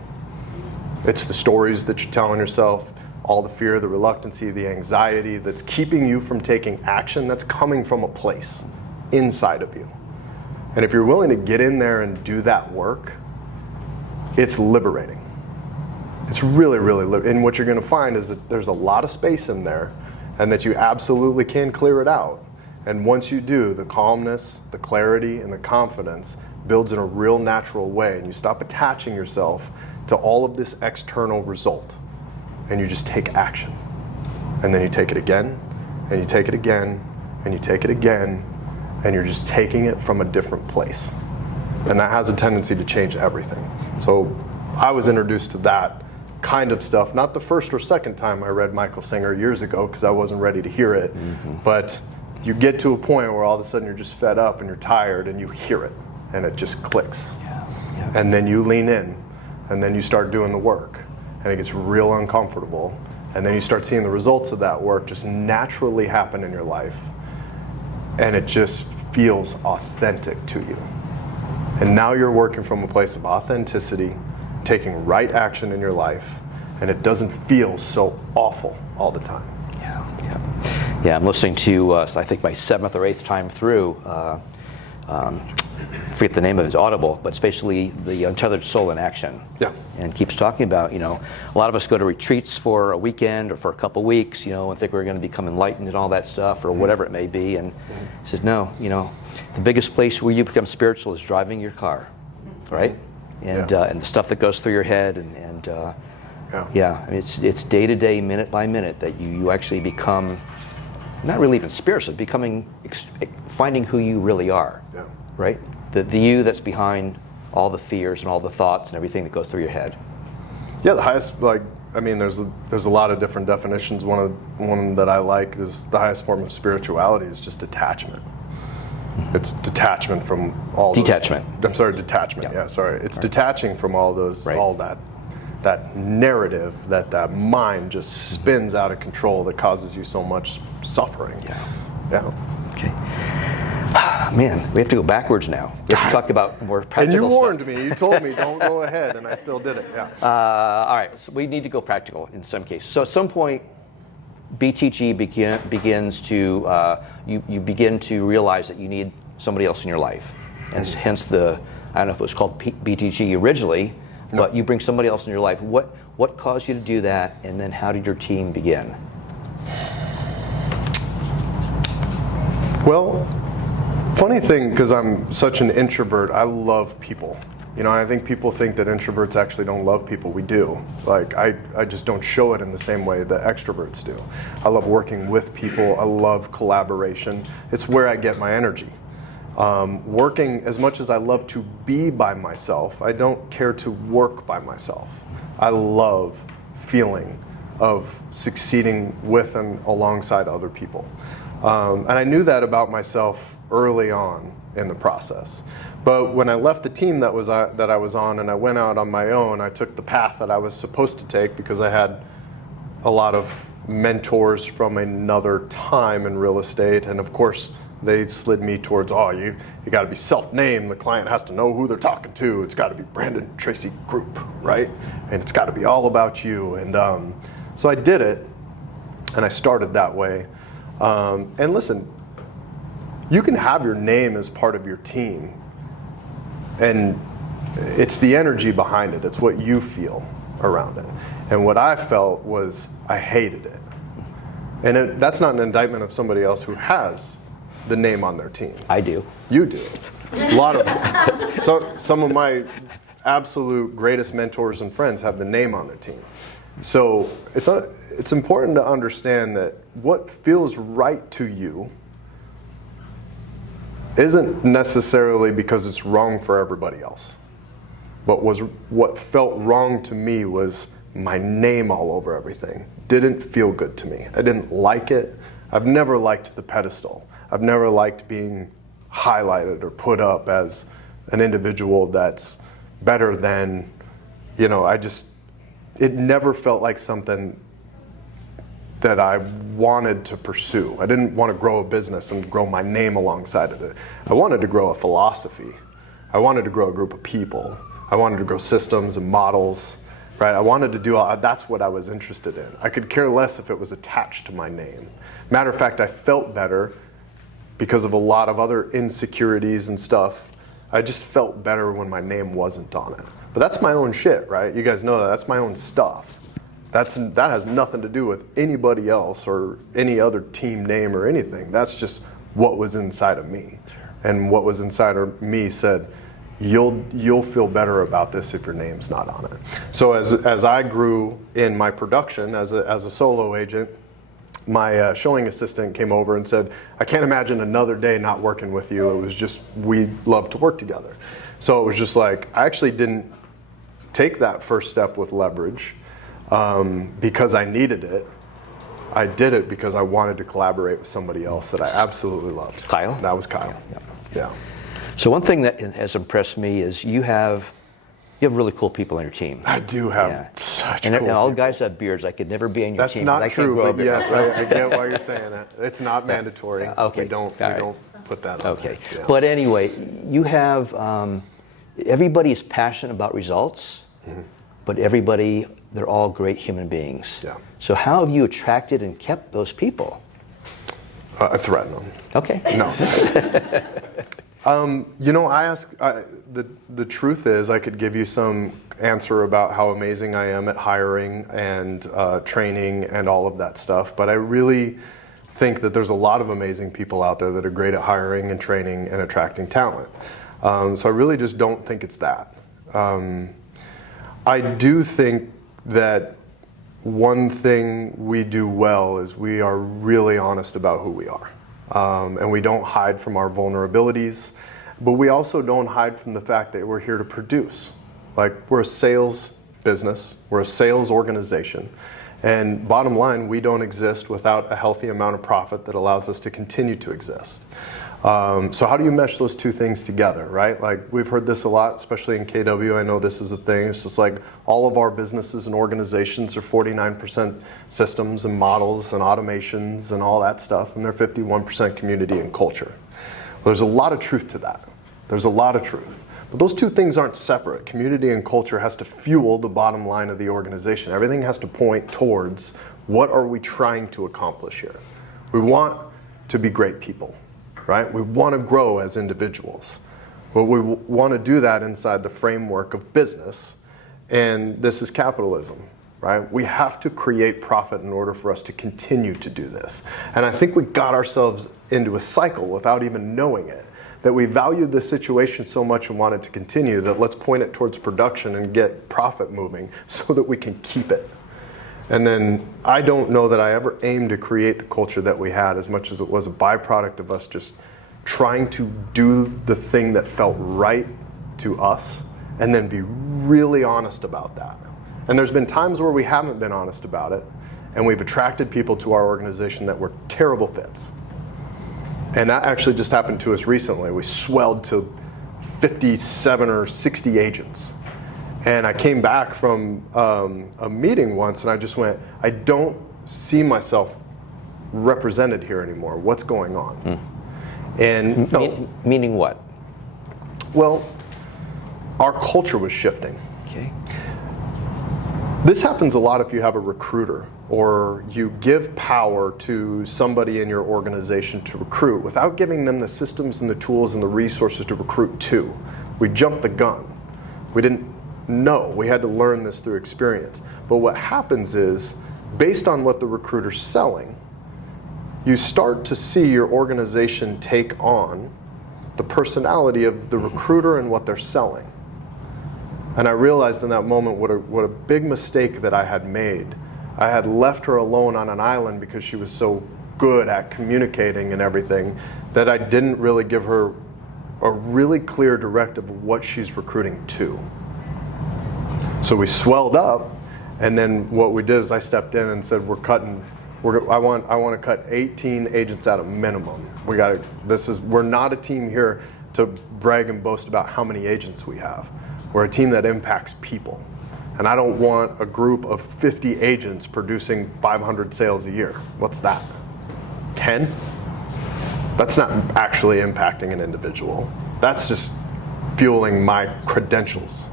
It's the stories that you're telling yourself, all the fear, the reluctancy, the anxiety that's keeping you from taking action, that's coming from a place inside of you. And if you're willing to get in there and do that work, it's liberating. It's really, really liberating. And what you're going to find is that there's a lot of space in there, and that you absolutely can clear it out. And once you do, the calmness, the clarity, and the confidence builds in a real natural way, and you stop attaching yourself to all of this external result. And you just take action. And then you take it again, and you take it again, and you take it again, and you're just taking it from a different place. And that has a tendency to change everything. So I was introduced to that kind of stuff, not the first or second time I read Michael Singer years ago, because I wasn't ready to hear it, but you get to a point where all of a sudden you're just fed up and you're tired and you hear it and it just clicks. Yeah. And then you lean in and then you start doing the work and it gets real uncomfortable, and then you start seeing the results of that work just naturally happen in your life, and it just feels authentic to you. And now you're working from a place of authenticity, taking right action in your life, and it doesn't feel so awful all the time. Yeah, I'm listening to, I think my 7th or 8th time through, I forget the name of it, it's Audible, but it's basically the Untethered Soul in Action. Yeah. And keeps talking about, a lot of us go to retreats for a weekend or for a couple weeks, and think we're going to become enlightened and all that stuff, or whatever it may be. And he says, no, the biggest place where you become spiritual is driving your car, right? And and the stuff that goes through your head, it's day to day, minute by minute that you actually become, not really even spiritual, finding who you really are, right? The you that's behind all the fears and all the thoughts and everything that goes through your head. Yeah, the highest, I mean, there's a lot of different definitions. One that I like is the highest form of spirituality is just detachment. It's detachment from all detachment. I'm sorry, detachment. Yeah, sorry. It's detaching from all those, all that narrative that mind just spins out of control that causes you so much suffering. Yeah. Okay. Man, we have to go backwards now. We have to talk about more practical And you stuff. warned me. You told me don't go ahead, and I still did it. Yeah. All right. So we need to go practical in some cases. So at some point, BTG begins to you begin to realize that you need somebody else in your life, and hence I don't know if it was called BTG originally, but you bring somebody else in your life. What caused you to do that, and then how did your team begin? Well, funny thing, because I'm such an introvert, I love people. You know, I think people think that introverts actually don't love people. We do. Like, I just don't show it in the same way that extroverts do. I love working with people. I love collaboration. It's where I get my energy. Working, as much as I love to be by myself, I don't care to work by myself. I love feeling of succeeding with and alongside other people. And I knew that about myself early on in the process. But when I left the team that I was on and I went out on my own, I took the path that I was supposed to take because I had a lot of mentors from another time in real estate. And of course, they slid me towards, you got to be self-named. The client has to know who they're talking to. It's got to be Brandon Tracy Group, right? And it's got to be all about you. And so I did it, and I started that way. And listen, you can have your name as part of your team, and it's the energy behind it. It's what you feel around it. And what I felt was I hated it. And that's not an indictment of somebody else who has the name on their team. I do. You do. A lot of some of my absolute greatest mentors and friends have the name on their team. So it's important to understand that what feels right to you isn't necessarily because it's wrong for everybody else. But what felt wrong to me was my name all over everything. Didn't feel good to me. I didn't like it. I've never liked the pedestal. I've never liked being highlighted or put up as an individual that's better than, it never felt like something that I wanted to pursue. I didn't want to grow a business and grow my name alongside of it. I wanted to grow a philosophy. I wanted to grow a group of people. I wanted to grow systems and models, right? I wanted to do that's what I was interested in. I could care less if it was attached to my name. Matter of fact, I felt better because of a lot of other insecurities and stuff. I just felt better when my name wasn't on it. But that's my own shit, right? You guys know that. That's my own stuff. That has nothing to do with anybody else or any other team name or anything. That's just what was inside of me. And what was inside of me said, you'll feel better about this if your name's not on it. So as I grew in my production as a solo agent, my showing assistant came over and said, I can't imagine another day not working with you. It was just, we love to work together. So it was just like, I actually didn't take that first step with leverage because I needed it. I did it because I wanted to collaborate with somebody else that I absolutely loved. Kyle? That was Kyle. Yeah. So one thing that has impressed me is you have really cool people on your team. I do have such and cool all people. guys have beards. I could never be on your team. That's not I true, can't grow a but beard. yes, I get why you're saying it. It's not mandatory. Okay. We don't put that on. Okay. There. Yeah. But anyway, you have, everybody is passionate about results, but they're all great human beings. Yeah. So how have you attracted and kept those people? I threaten them. Okay. No. The truth is I could give you some answer about how amazing I am at hiring and training and all of that stuff, but I really think that there's a lot of amazing people out there that are great at hiring and training and attracting talent. So I really just don't think it's that. I do think that one thing we do well is we are really honest about who we are. And we don't hide from our vulnerabilities, but we also don't hide from the fact that we're here to produce. Like, we're a sales business. We're a sales organization. And bottom line, we don't exist without a healthy amount of profit that allows us to continue to exist. So how do you mesh those two things together, right? Like we've heard this a lot, especially in KW. I know this is a thing. It's just like all of our businesses and organizations are 49% systems and models and automations and all that stuff, and they're 51% community and culture. Well, there's a lot of truth to that. There's a lot of truth. But those two things aren't separate. Community and culture has to fuel the bottom line of the organization. Everything has to point towards what are we trying to accomplish here. We want to be great people. Right? We want to grow as individuals. But we want to do that inside the framework of business, and this is capitalism, right? We have to create profit in order for us to continue to do this. And I think we got ourselves into a cycle without even knowing it, that we valued this situation so much and wanted to continue that let's point it towards production and get profit moving so that we can keep it. And then I don't know that I ever aimed to create the culture that we had as much as it was a byproduct of us just trying to do the thing that felt right to us and then be really honest about that. And there's been times where we haven't been honest about it and we've attracted people to our organization that were terrible fits. And that actually just happened to us recently. We swelled to 57 or 60 agents. And I came back from a meeting once and I just went, I don't see myself represented here anymore. What's going on? And meaning what? Well, our culture was shifting. Okay. This happens a lot if you have a recruiter or you give power to somebody in your organization to recruit without giving them the systems and the tools and the resources to recruit to. We jumped the gun. We didn't know. We had to learn this through experience. But what happens is, based on what the recruiter's selling, you start to see your organization take on the personality of the recruiter and what they're selling. And I realized in that moment what a big mistake that I had made. I had left her alone on an island because she was so good at communicating and everything that I didn't really give her a really clear directive of what she's recruiting to. So we swelled up, and then what we did is I stepped in and said, I want to cut 18 agents at a minimum. We're not a team here to brag and boast about how many agents we have. We're a team that impacts people. And I don't want a group of 50 agents producing 500 sales a year. What's that? 10? That's not actually impacting an individual. That's just fueling my credentials.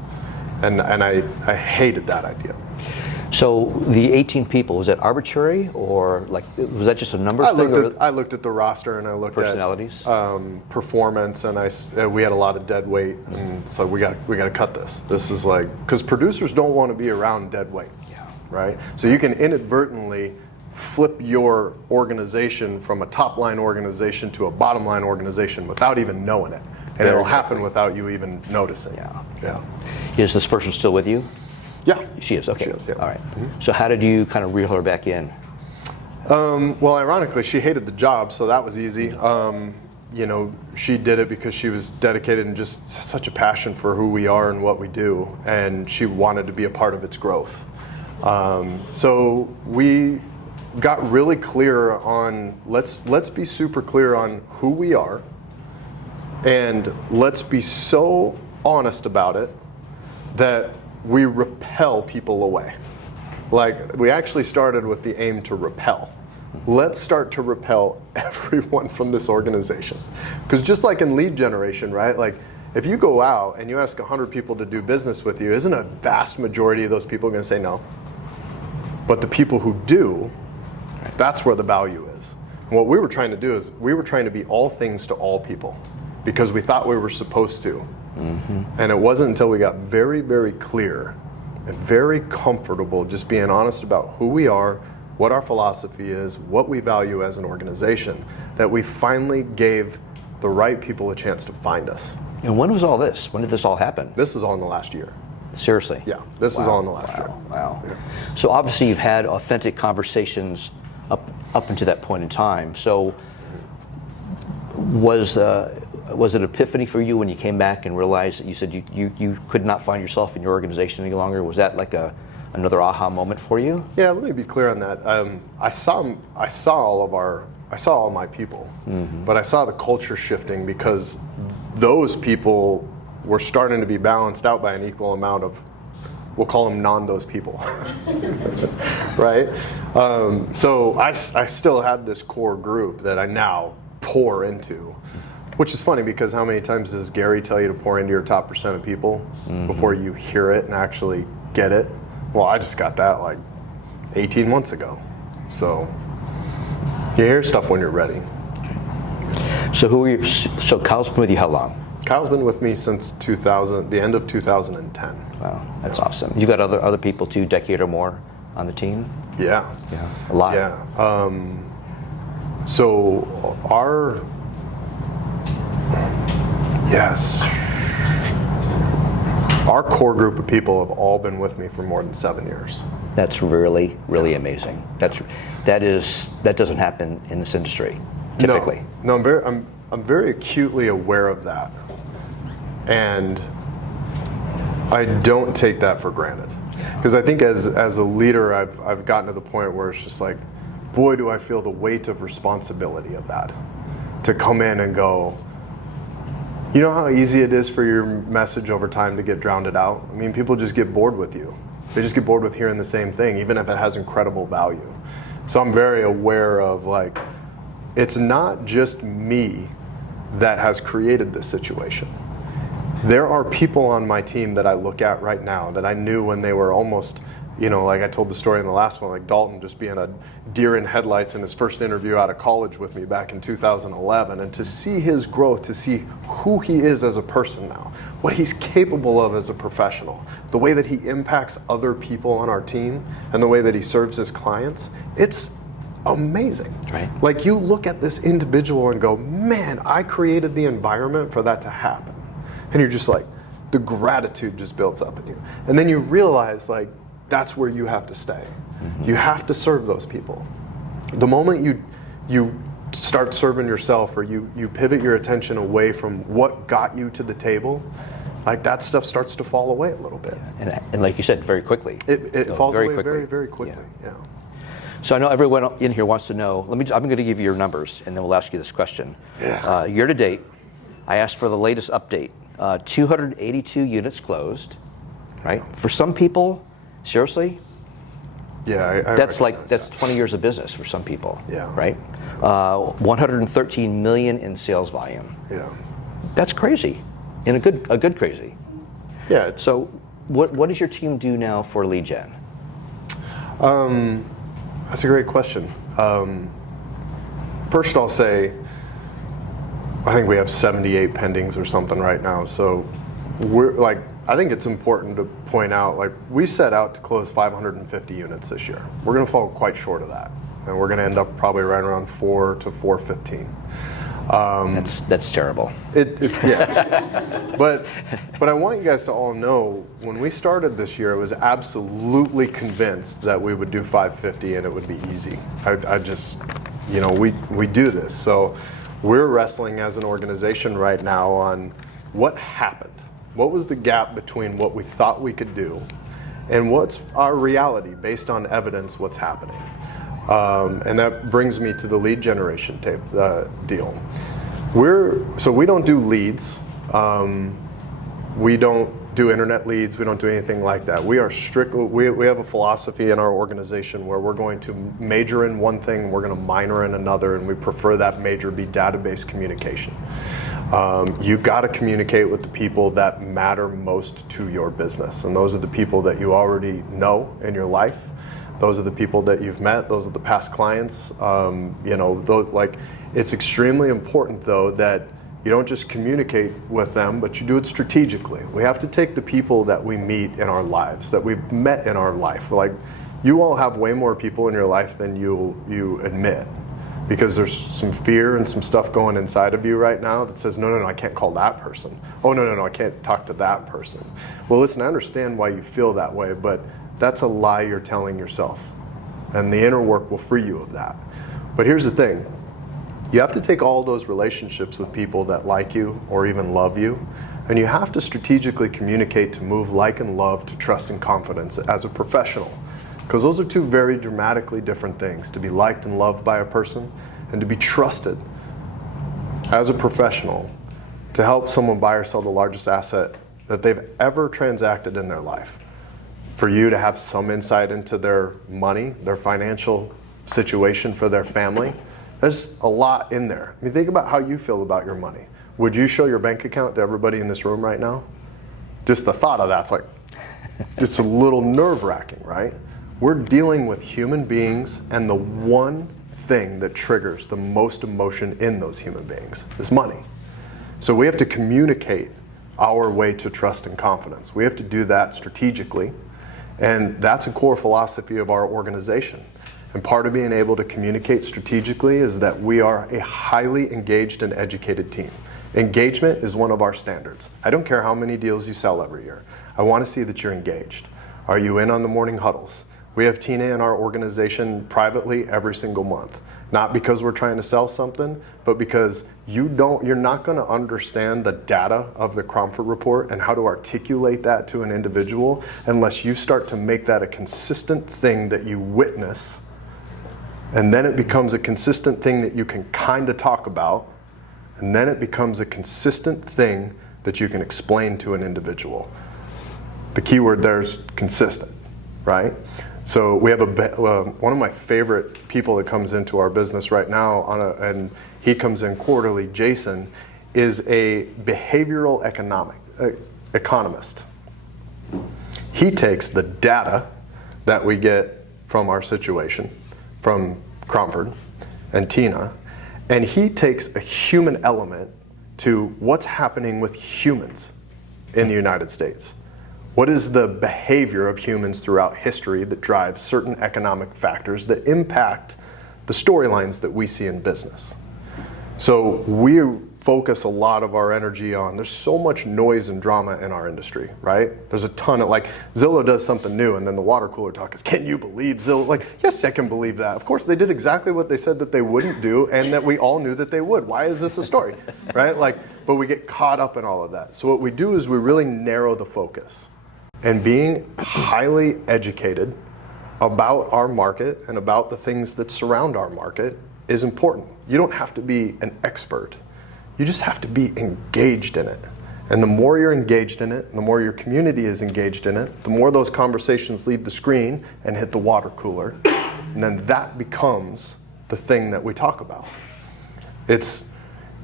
And I hated that idea. So the 18 people, was that arbitrary or was that just a numbers thing? I looked at the roster and I looked personalities? at performance, and we had a lot of dead weight, and so we got to cut this. This is because producers don't want to be around dead weight, right? So you can inadvertently flip your organization from a top line organization to a bottom line organization without even knowing it. And it'll happen without you even noticing. Yeah. Is this person still with you? Yeah. She is, okay. She is, yeah. All right. Mm-hmm. So how did you kind of reel her back in? Well, ironically, she hated the job, so that was easy. She did it because she was dedicated and just such a passion for who we are and what we do, and she wanted to be a part of its growth. So we got really clear on, let's be super clear on who we are, and let's be so honest about it that we repel people away. We actually started with the aim to repel. Let's start to repel everyone from this organization. Because just like in lead generation, right? If you go out and you ask 100 people to do business with you, isn't a vast majority of those people going to say no? But the people who do, that's where the value is. And what we were trying to do is we were trying to be all things to all people because we thought we were supposed to. Mm-hmm. And it wasn't until we got very, very clear and very comfortable just being honest about who we are, what our philosophy is, what we value as an organization, that we finally gave the right people a chance to find us. And when was all this? When did this all happen? This is all in the last year. Seriously? Yeah, this is all in the last year. Wow. Yeah. So obviously you've had authentic conversations up until that point in time. So was was it an epiphany for you when you came back and realized that you said you could not find yourself in your organization any longer? Was that like another aha moment for you? Yeah, let me be clear on that. I saw all my people, but I saw the culture shifting because those people were starting to be balanced out by an equal amount of, we'll call them those people, right? So I still had this core group that I now pour into, which is funny because how many times does Gary tell you to pour into your top % of people before you hear it and actually get it? Well, I just got that like 18 months ago. So you hear stuff when you're ready. So Kyle's been with you how long? Kyle's been with me since the end of 2010. Wow, that's awesome. You got other people too, decade or more on the team? Yeah. Yeah, a lot. Yeah. So our core group of people have all been with me for more than 7 years. That's really, really amazing. That doesn't happen in this industry typically. No, I'm very acutely aware of that, and I don't take that for granted. Because I think as a leader, I've gotten to the point where it's just like, boy, do I feel the weight of responsibility of that. To come in and go, you know how easy it is for your message over time to get drowned out? I mean, people just get bored with you. They just get bored with hearing the same thing, even if it has incredible value. So I'm very aware of, like, it's not just me that has created this situation. There are people on my team that I look at right now that I knew when they were almost, like I told the story in the last one, like Dalton just being a deer in headlights in his first interview out of college with me back in 2011, and to see his growth, to see who he is as a person now, what he's capable of as a professional, the way that he impacts other people on our team, and the way that he serves his clients, it's amazing. Right. Like, you look at this individual and go, man, I created the environment for that to happen. And you're just like, the gratitude just builds up in you. And then you realize, like, that's where you have to stay. You have to serve those people. The moment you start serving yourself, or you pivot your attention away from what got you to the table, like, that stuff starts to fall away a little bit. And like you said, very quickly. It falls very away quickly. very, very quickly. Yeah. So I know everyone in here wants to know. I'm going to give you your numbers, and then we'll ask you this question. Yeah. Year to date, I asked for the latest update. 282 units closed, right? For some people, seriously, Yeah, I that's recognize that. 20 years of business for some people. Yeah. Right. 113 million in sales volume. Yeah. That's crazy, and a good crazy. Yeah. So, what does your team do now for lead gen? That's a great question. First, I'll say, I think we have 78 pendings or something right now. So I think it's important to point out, like, we set out to close 550 units this year. We're going to fall quite short of that, and we're going to end up probably right around 4 to 415. That's terrible. Yeah. But I want you guys to all know, when we started this year, I was absolutely convinced that we would do 550 and it would be easy. I just, we do this. So we're wrestling as an organization right now on what happened. What was the gap between what we thought we could do and what's our reality based on evidence, what's happening. And that brings me to the lead generation deal. We don't do leads. We don't do internet leads. We don't do anything like that. We are strict. We have a philosophy in our organization where we're going to major in one thing, we're going to minor in another, and we prefer that major be database communication. You've got to communicate with the people that matter most to your business, and those are the people that you already know in your life. Those are the people that you've met. Those are the past clients. It's extremely important, though, that you don't just communicate with them, but you do it strategically. We have to take the people that we meet in our lives, that we've met in our life. Like, you all have way more people in your life than you admit, because there's some fear and some stuff going inside of you right now that says, no, I can't call that person. Oh, no, I can't talk to that person. Well, listen, I understand why you feel that way, but that's a lie you're telling yourself. And the inner work will free you of that. But here's the thing. You have to take all those relationships with people that like you or even love you, and you have to strategically communicate to move like and love to trust and confidence as a professional. Because those are two very dramatically different things, to be liked and loved by a person and to be trusted as a professional to help someone buy or sell the largest asset that they've ever transacted in their life. For you to have some insight into their money, their financial situation for their family, there's a lot in there. I mean, think about how you feel about your money. Would you show your bank account to everybody in this room right now? Just the thought of that's like, it's a little nerve-wracking, right? We're dealing with human beings, and the one thing that triggers the most emotion in those human beings is money. So we have to communicate our way to trust and confidence. We have to do that strategically, and that's a core philosophy of our organization. And part of being able to communicate strategically is that we are a highly engaged and educated team. Engagement is one of our standards. I don't care how many deals you sell every year. I want to see that you're engaged. Are you in on the morning huddles? We have Tina in our organization privately every single month. Not because we're trying to sell something, but because you're not going to understand the data of the Cromford report and how to articulate that to an individual unless you start to make that a consistent thing that you witness. And then it becomes a consistent thing that you can kind of talk about. And then it becomes a consistent thing that you can explain to an individual. The key word there is consistent, right? So we have one of my favorite people that comes into our business right now, and he comes in quarterly, Jason, is a behavioral economist. He takes the data that we get from our situation, from Cromford and Tina, and he takes a human element to what's happening with humans in the United States. What is the behavior of humans throughout history that drives certain economic factors that impact the storylines that we see in business? So we focus a lot of our energy on, there's so much noise and drama in our industry, right? There's a ton of, like, Zillow does something new and then the water cooler talk is, can you believe Zillow? Like, yes, I can believe that. Of course, they did exactly what they said that they wouldn't do and that we all knew that they would. Why is this a story, right? Like, but we get caught up in all of that. So what we do is we really narrow the focus. And being highly educated about our market and about the things that surround our market is important. You don't have to be an expert. You just have to be engaged in it. And the more you're engaged in it, and the more your community is engaged in it, the more those conversations leave the screen and hit the water cooler. And then that becomes the thing that we talk about. It's,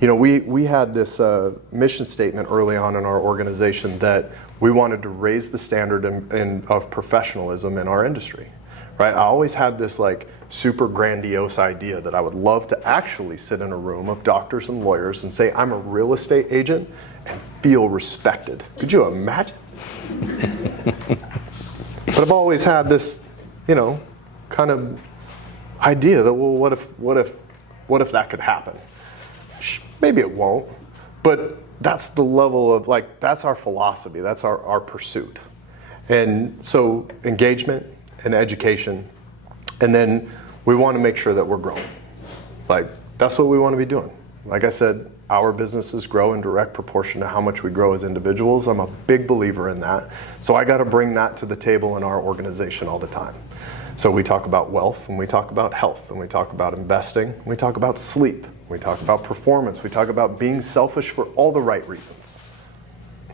you know, we had this mission statement early on in our organization that we wanted to raise the standard of professionalism in our industry, right? I always had this like super grandiose idea that I would love to actually sit in a room of doctors and lawyers and say, I'm a real estate agent and feel respected. Could you imagine? But I've always had this, you know, kind of idea that, well, what if that could happen? Maybe it won't, but that's the level of, like, that's our philosophy, that's our pursuit. And so engagement and education, and then we want to make sure that we're growing. Like, that's what we want to be doing. Like I said, our businesses grow in direct proportion to how much we grow as individuals. I'm a big believer in that. So I got to bring that to the table in our organization all the time. So we talk about wealth, and we talk about health, and we talk about investing, and we talk about sleep. We talk about performance. We talk about being selfish for all the right reasons.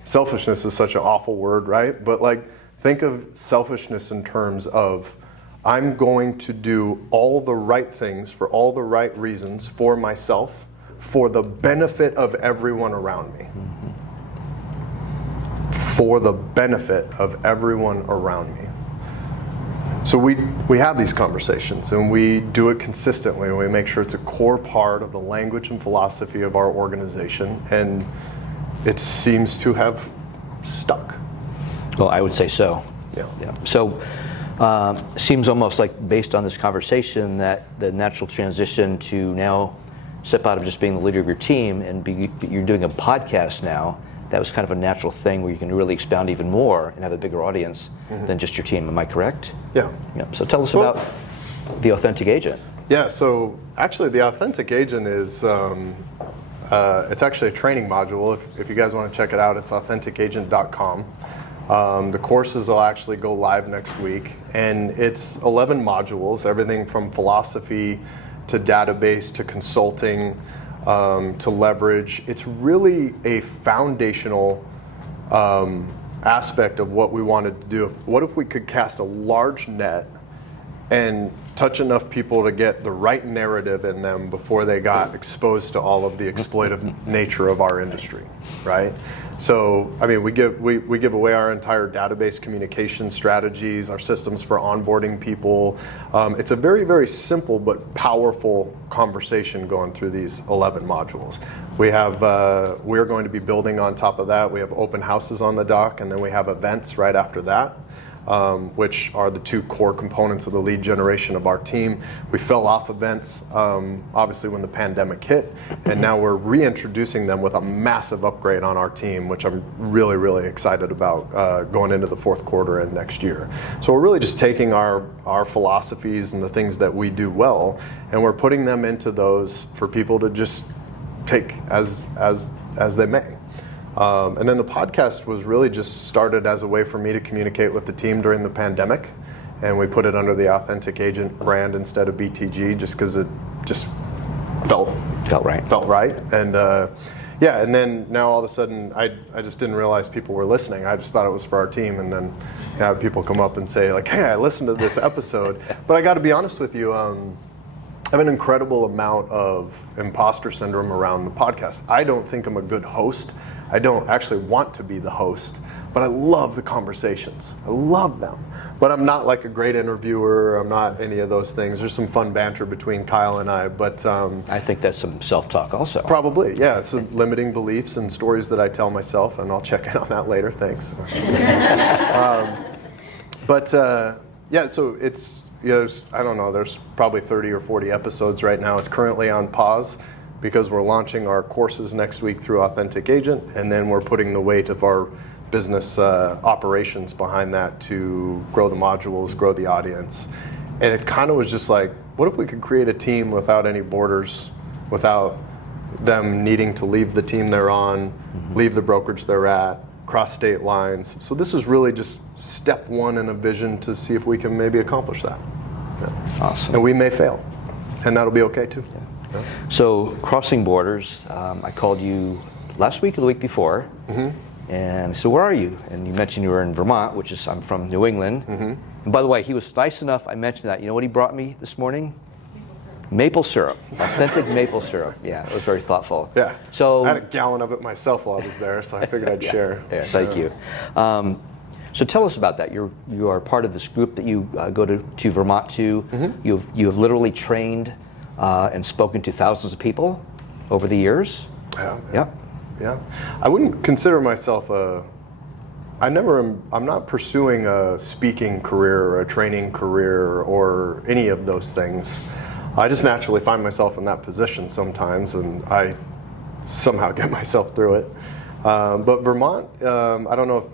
Selfishness is such an awful word, right? But like, think of selfishness in terms of, I'm going to do all the right things for all the right reasons for myself, for the benefit of everyone around me. For the benefit of everyone around me. So we have these conversations, and we do it consistently, and we make sure it's a core part of the language and philosophy of our organization, and it seems to have stuck. Well, I would say so. Yeah. So seems almost like, based on this conversation, that the natural transition to now step out of just being the leader of your team and you're doing a podcast now, that was kind of a natural thing where you can really expound even more and have a bigger audience than just your team. Am I correct? Yeah. So tell us about the Authentic Agent. Yeah, so actually the Authentic Agent is, it's actually a training module. If you guys want to check it out, it's authenticagent.com. The courses will actually go live next week, and it's 11 modules, everything from philosophy to database to consulting to leverage. It's really a foundational aspect of what we wanted to do. What if we could cast a large net and touch enough people to get the right narrative in them before they got exposed to all of the exploitive nature of our industry, right? So, I mean, we give away our entire database communication strategies, our systems for onboarding people. It's a very, very simple but powerful conversation going through these 11 modules. We're going to be building on top of that. We have open houses on the dock, and then we have events right after that. Which are the two core components of the lead generation of our team. We fell off events, obviously, when the pandemic hit, and now we're reintroducing them with a massive upgrade on our team, which I'm really, really excited about going into the fourth quarter and next year. So we're really just taking our philosophies and the things that we do well, and we're putting them into those for people to just take as they may. And then the podcast was really just started as a way for me to communicate with the team during the pandemic, and we put it under the Authentic Agent brand instead of BTG, just because it just felt right. And and then now all of a sudden I just didn't realize people were listening. I just thought it was for our team, and then have people come up and say like, "Hey, I listened to this episode." But I got to be honest with you. I have an incredible amount of imposter syndrome around the podcast. I don't think I'm a good host. I don't actually want to be the host, but I love the conversations. I love them. But I'm not like a great interviewer. I'm not any of those things. There's some fun banter between Kyle and I, but I think that's some self-talk also. Probably, yeah. It's some limiting beliefs and stories that I tell myself, and I'll check in on that later. Thanks. So it's, I don't know, there's probably 30 or 40 episodes right now. It's currently on pause because we're launching our courses next week through Authentic Agent, and then we're putting the weight of our business operations behind that to grow the modules, grow the audience. And it kind of was just like, what if we could create a team without any borders, without them needing to leave the team they're on, leave the brokerage they're at, cross state lines. So this is really just step one in a vision to see if we can maybe accomplish that. Yeah. Awesome. And we may fail, and that'll be okay too. Yeah. So crossing borders, I called you last week or the week before, and I said, where are you? And you mentioned you were in Vermont, which is, I'm from New England. And by the way, he was nice enough, I mentioned that. You know what he brought me this morning? Maple syrup. Authentic maple syrup. Yeah, it was very thoughtful. Yeah. So I had a gallon of it myself while I was there, so I figured I'd share. Yeah, thank you. So tell us about that. You are part of this group that you go to Vermont to. You have literally trained and spoken to thousands of people over the years. Yeah. I wouldn't consider myself I'm not pursuing a speaking career or a training career or any of those things. I just naturally find myself in that position sometimes, and I somehow get myself through it. But Vermont, I don't know if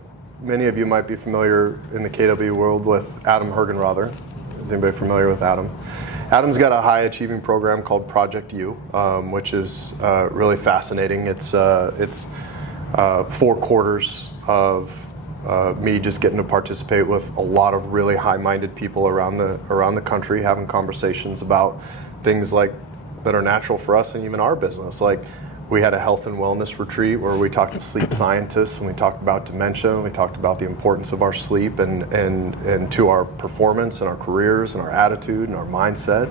many of you might be familiar in the KW world with Adam Hergenrother. Is anybody familiar with Adam? Adam's got a high achieving program called Project U, which is really fascinating. It's 4 quarters of me just getting to participate with a lot of really high-minded people around the country, having conversations about things like that are natural for us and even our business. Like, we had a health and wellness retreat where we talked to sleep scientists, and we talked about dementia, and we talked about the importance of our sleep and to our performance and our careers and our attitude and our mindset.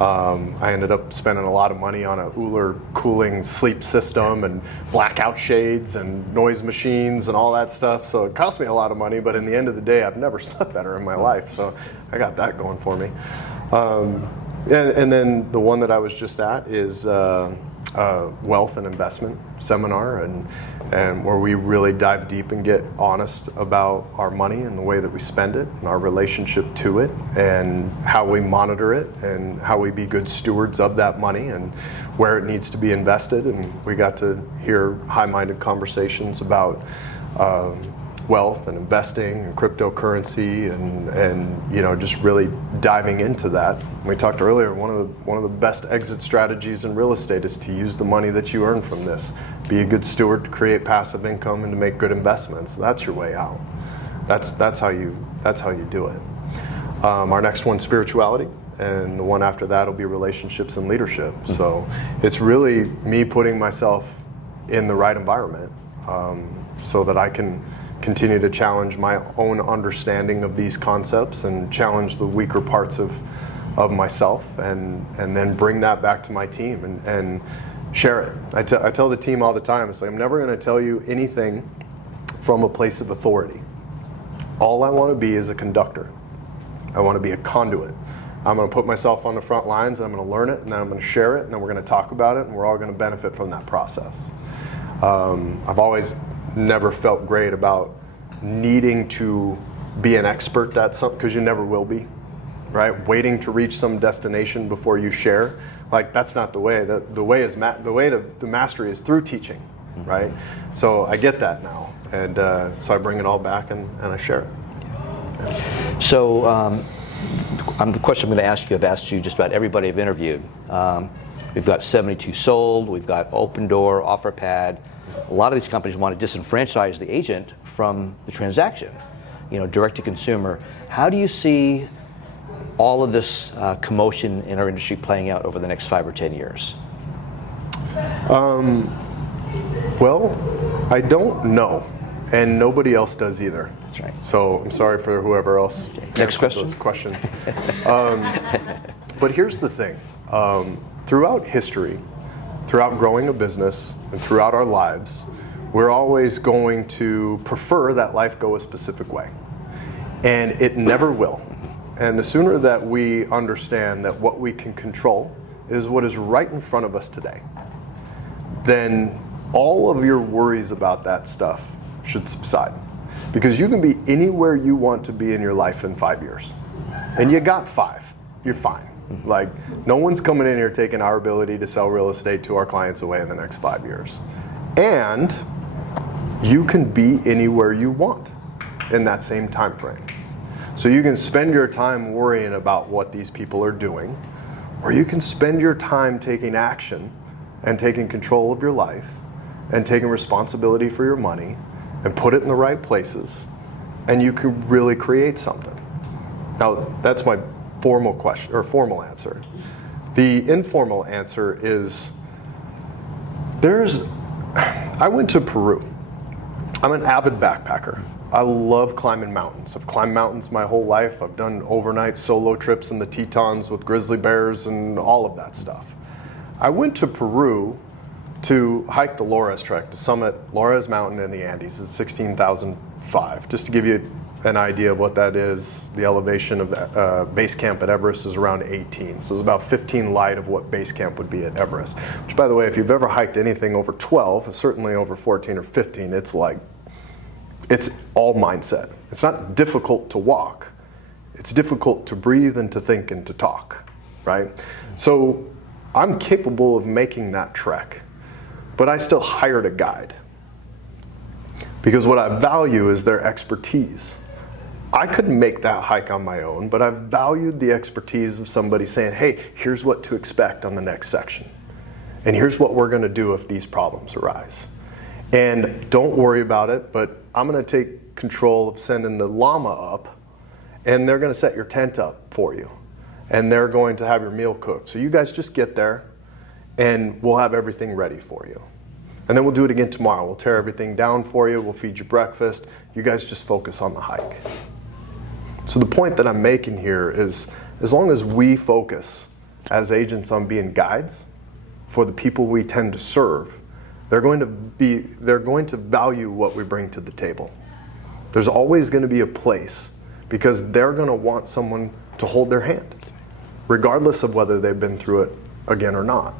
I ended up spending a lot of money on a Uller cooling sleep system and blackout shades and noise machines and all that stuff. So it cost me a lot of money, but in the end of the day, I've never slept better in my life. So I got that going for me. And then the one that I was just at is wealth and investment seminar, and where we really dive deep and get honest about our money and the way that we spend it and our relationship to it and how we monitor it and how we be good stewards of that money and where it needs to be invested. And we got to hear high-minded conversations about wealth and investing and cryptocurrency and just really diving into that. We talked earlier, one of the best exit strategies in real estate is to use the money that you earn from this. Be a good steward to create passive income and to make good investments. That's your way out. That's how you do it. Our next one's spirituality, and the one after that will be relationships and leadership. So it's really me putting myself in the right environment so that I can continue to challenge my own understanding of these concepts and challenge the weaker parts of myself, and then bring that back to my team and share it. I tell the team all the time, it's like, I'm never going to tell you anything from a place of authority. All I want to be is a conductor. I want to be a conduit. I'm going to put myself on the front lines, and I'm going to learn it, and then I'm going to share it, and then we're going to talk about it, and we're all going to benefit from that process. I've always never felt great about needing to be an expert at something, because you never will be, right? Waiting to reach some destination before you share, like that's not the way. The way to mastery is through teaching, right? So I get that now, and so I bring it all back and I share it. So the question I'm going to ask you, I've asked you just about everybody I've interviewed. We've got 72 sold, we've got Open Door, OfferPad. A lot of these companies want to disenfranchise the agent from the transaction, direct to consumer. How do you see all of this commotion in our industry playing out over the next 5 or 10 years? Well, I don't know, and nobody else does either. That's right. So I'm sorry for whoever else Next question. those questions. But here's the thing. Throughout history, throughout growing a business, and throughout our lives, we're always going to prefer that life go a specific way. And it never will. And the sooner that we understand that what we can control is what is right in front of us today, then all of your worries about that stuff should subside. Because you can be anywhere you want to be in your life in 5 years. And you got 5. You're fine. Like, no one's coming in here taking our ability to sell real estate to our clients away in the next 5 years. And you can be anywhere you want in that same time frame. So you can spend your time worrying about what these people are doing, or you can spend your time taking action and taking control of your life and taking responsibility for your money and put it in the right places, and you can really create something. Now, that's my formal question or formal answer. The informal answer is I went to Peru. I'm an avid backpacker. I love climbing mountains. I've climbed mountains my whole life. I've done overnight solo trips in the Tetons with grizzly bears and all of that stuff. I went to Peru to hike the Lores Trek, to summit Lores Mountain in the Andes. It's 16,005. Just to give you an idea of what that is, the elevation of base camp at Everest is around 18. So it's about 15 light of what base camp would be at Everest. Which, by the way, if you've ever hiked anything over 12, certainly over 14 or 15, it's all mindset. It's not difficult to walk. It's difficult to breathe and to think and to talk, right? So I'm capable of making that trek, but I still hired a guide because what I value is their expertise. I couldn't make that hike on my own, but I valued the expertise of somebody saying, hey, here's what to expect on the next section. And here's what we're going to do if these problems arise. And don't worry about it, but I'm going to take control of sending the llama up, and they're going to set your tent up for you. And they're going to have your meal cooked. So you guys just get there, and we'll have everything ready for you. And then we'll do it again tomorrow. We'll tear everything down for you. We'll feed you breakfast. You guys just focus on the hike. So the point that I'm making here is, as long as we focus as agents on being guides for the people we tend to serve, they're going to value what we bring to the table. There's always going to be a place because they're going to want someone to hold their hand, regardless of whether they've been through it again or not.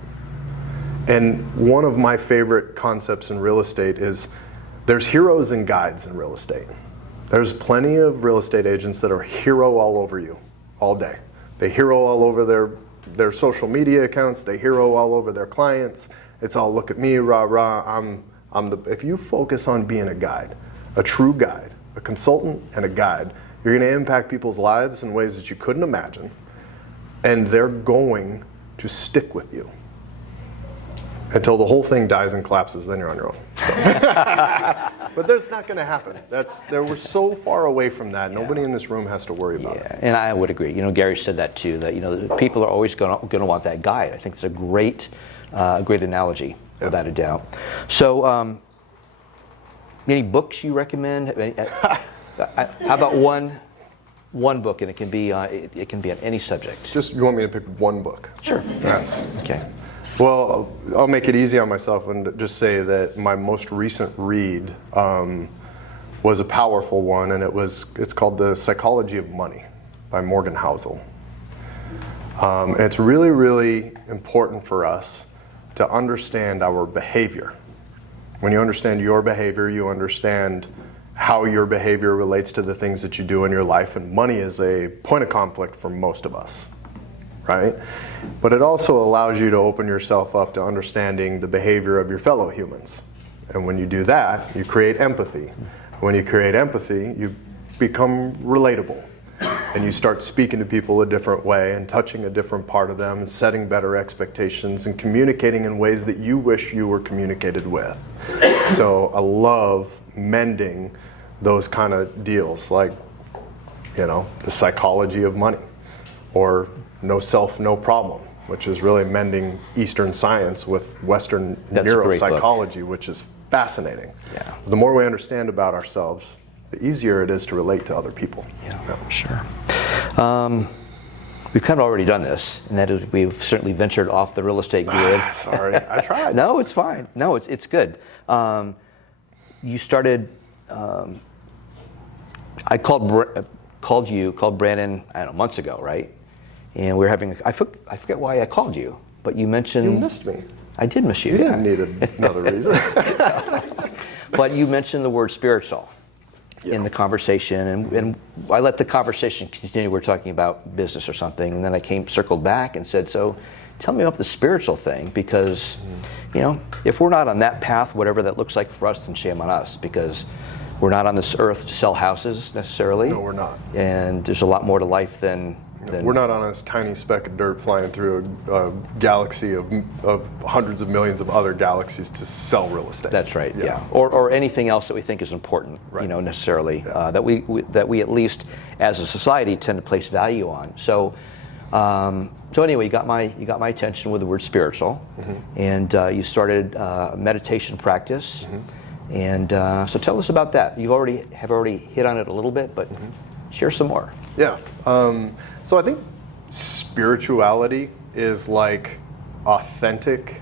And one of my favorite concepts in real estate is there's heroes and guides in real estate. There's plenty of real estate agents that are hero all over you all day. They hero all over their social media accounts. They hero all over their clients. It's all look at me, rah, rah. If you focus on being a guide, a true guide, a consultant, and a guide. You're going to impact people's lives in ways that you couldn't imagine, and they're going to stick with you until the whole thing dies and collapses. Then you're on your own. But that's not going to happen. We're so far away from that. Nobody in this room has to worry about it. And I would agree. Gary said that too. That people are always going to want that guide. I think it's a great analogy, without a doubt. So, any books you recommend? How about one book, and it can be on any subject. Just, you want me to pick one book? Sure. That's okay. Well, I'll make it easy on myself and just say that my most recent read was a powerful one, and it's called The Psychology of Money by Morgan Housel. And it's really, really important for us to understand our behavior. When you understand your behavior, you understand how your behavior relates to the things that you do in your life, and money is a point of conflict for most of us. Right? But it also allows you to open yourself up to understanding the behavior of your fellow humans. And when you do that, you create empathy. When you create empathy, you become relatable. And you start speaking to people a different way and touching a different part of them and setting better expectations and communicating in ways that you wish you were communicated with. So I love mending those kind of deals, like, The Psychology of Money, or No Self, No Problem, which is really mending Eastern science with Western neuropsychology, which is fascinating. Yeah. The more we understand about ourselves, the easier it is to relate to other people. Yeah, sure. We've kind of already done this, and that is we've certainly ventured off the real estate grid. Sorry, I tried. No, it's fine. No, it's good. You started. I called Brandon, I don't know, months ago, right? And we were having, I forget why I called you, but you mentioned... You missed me. I did miss you. You didn't need another reason. But you mentioned the word spiritual in the conversation, and I let the conversation continue. We're talking about business or something, and then I circled back and said, so tell me about the spiritual thing, because, if we're not on that path, whatever that looks like for us, then shame on us, because we're not on this earth to sell houses necessarily. No, we're not. And there's a lot more to life than we're not on this tiny speck of dirt flying through a galaxy of hundreds of millions of other galaxies to sell real estate. That's right. Yeah. Or anything else that we think is important. Right. Necessarily that we at least as a society tend to place value on. So anyway, you got my attention with the word spiritual, and you started meditation practice, and so tell us about that. You've already hit on it a little bit, but. Share some more. Yeah. So I think spirituality is like authentic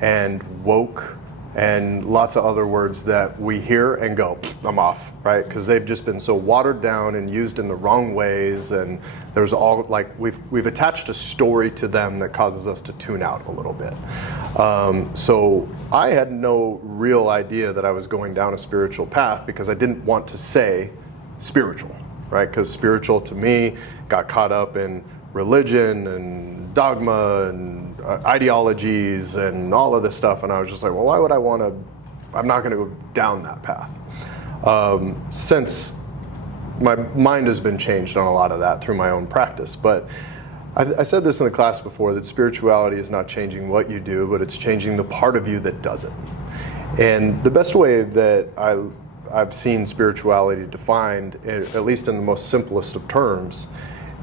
and woke and lots of other words that we hear and go, I'm off, right? Because they've just been so watered down and used in the wrong ways, and there's all like we've attached a story to them that causes us to tune out a little bit. So I had no real idea that I was going down a spiritual path because I didn't want to say spiritual. Right, because spiritual to me got caught up in religion and dogma and ideologies and all of this stuff, and I was just like, well, why would I want to? I'm not going to go down that path. Since my mind has been changed on a lot of that through my own practice, but I said this in the class before, that spirituality is not changing what you do, but it's changing the part of you that does it. And the best way that I've seen spirituality defined, at least in the most simplest of terms,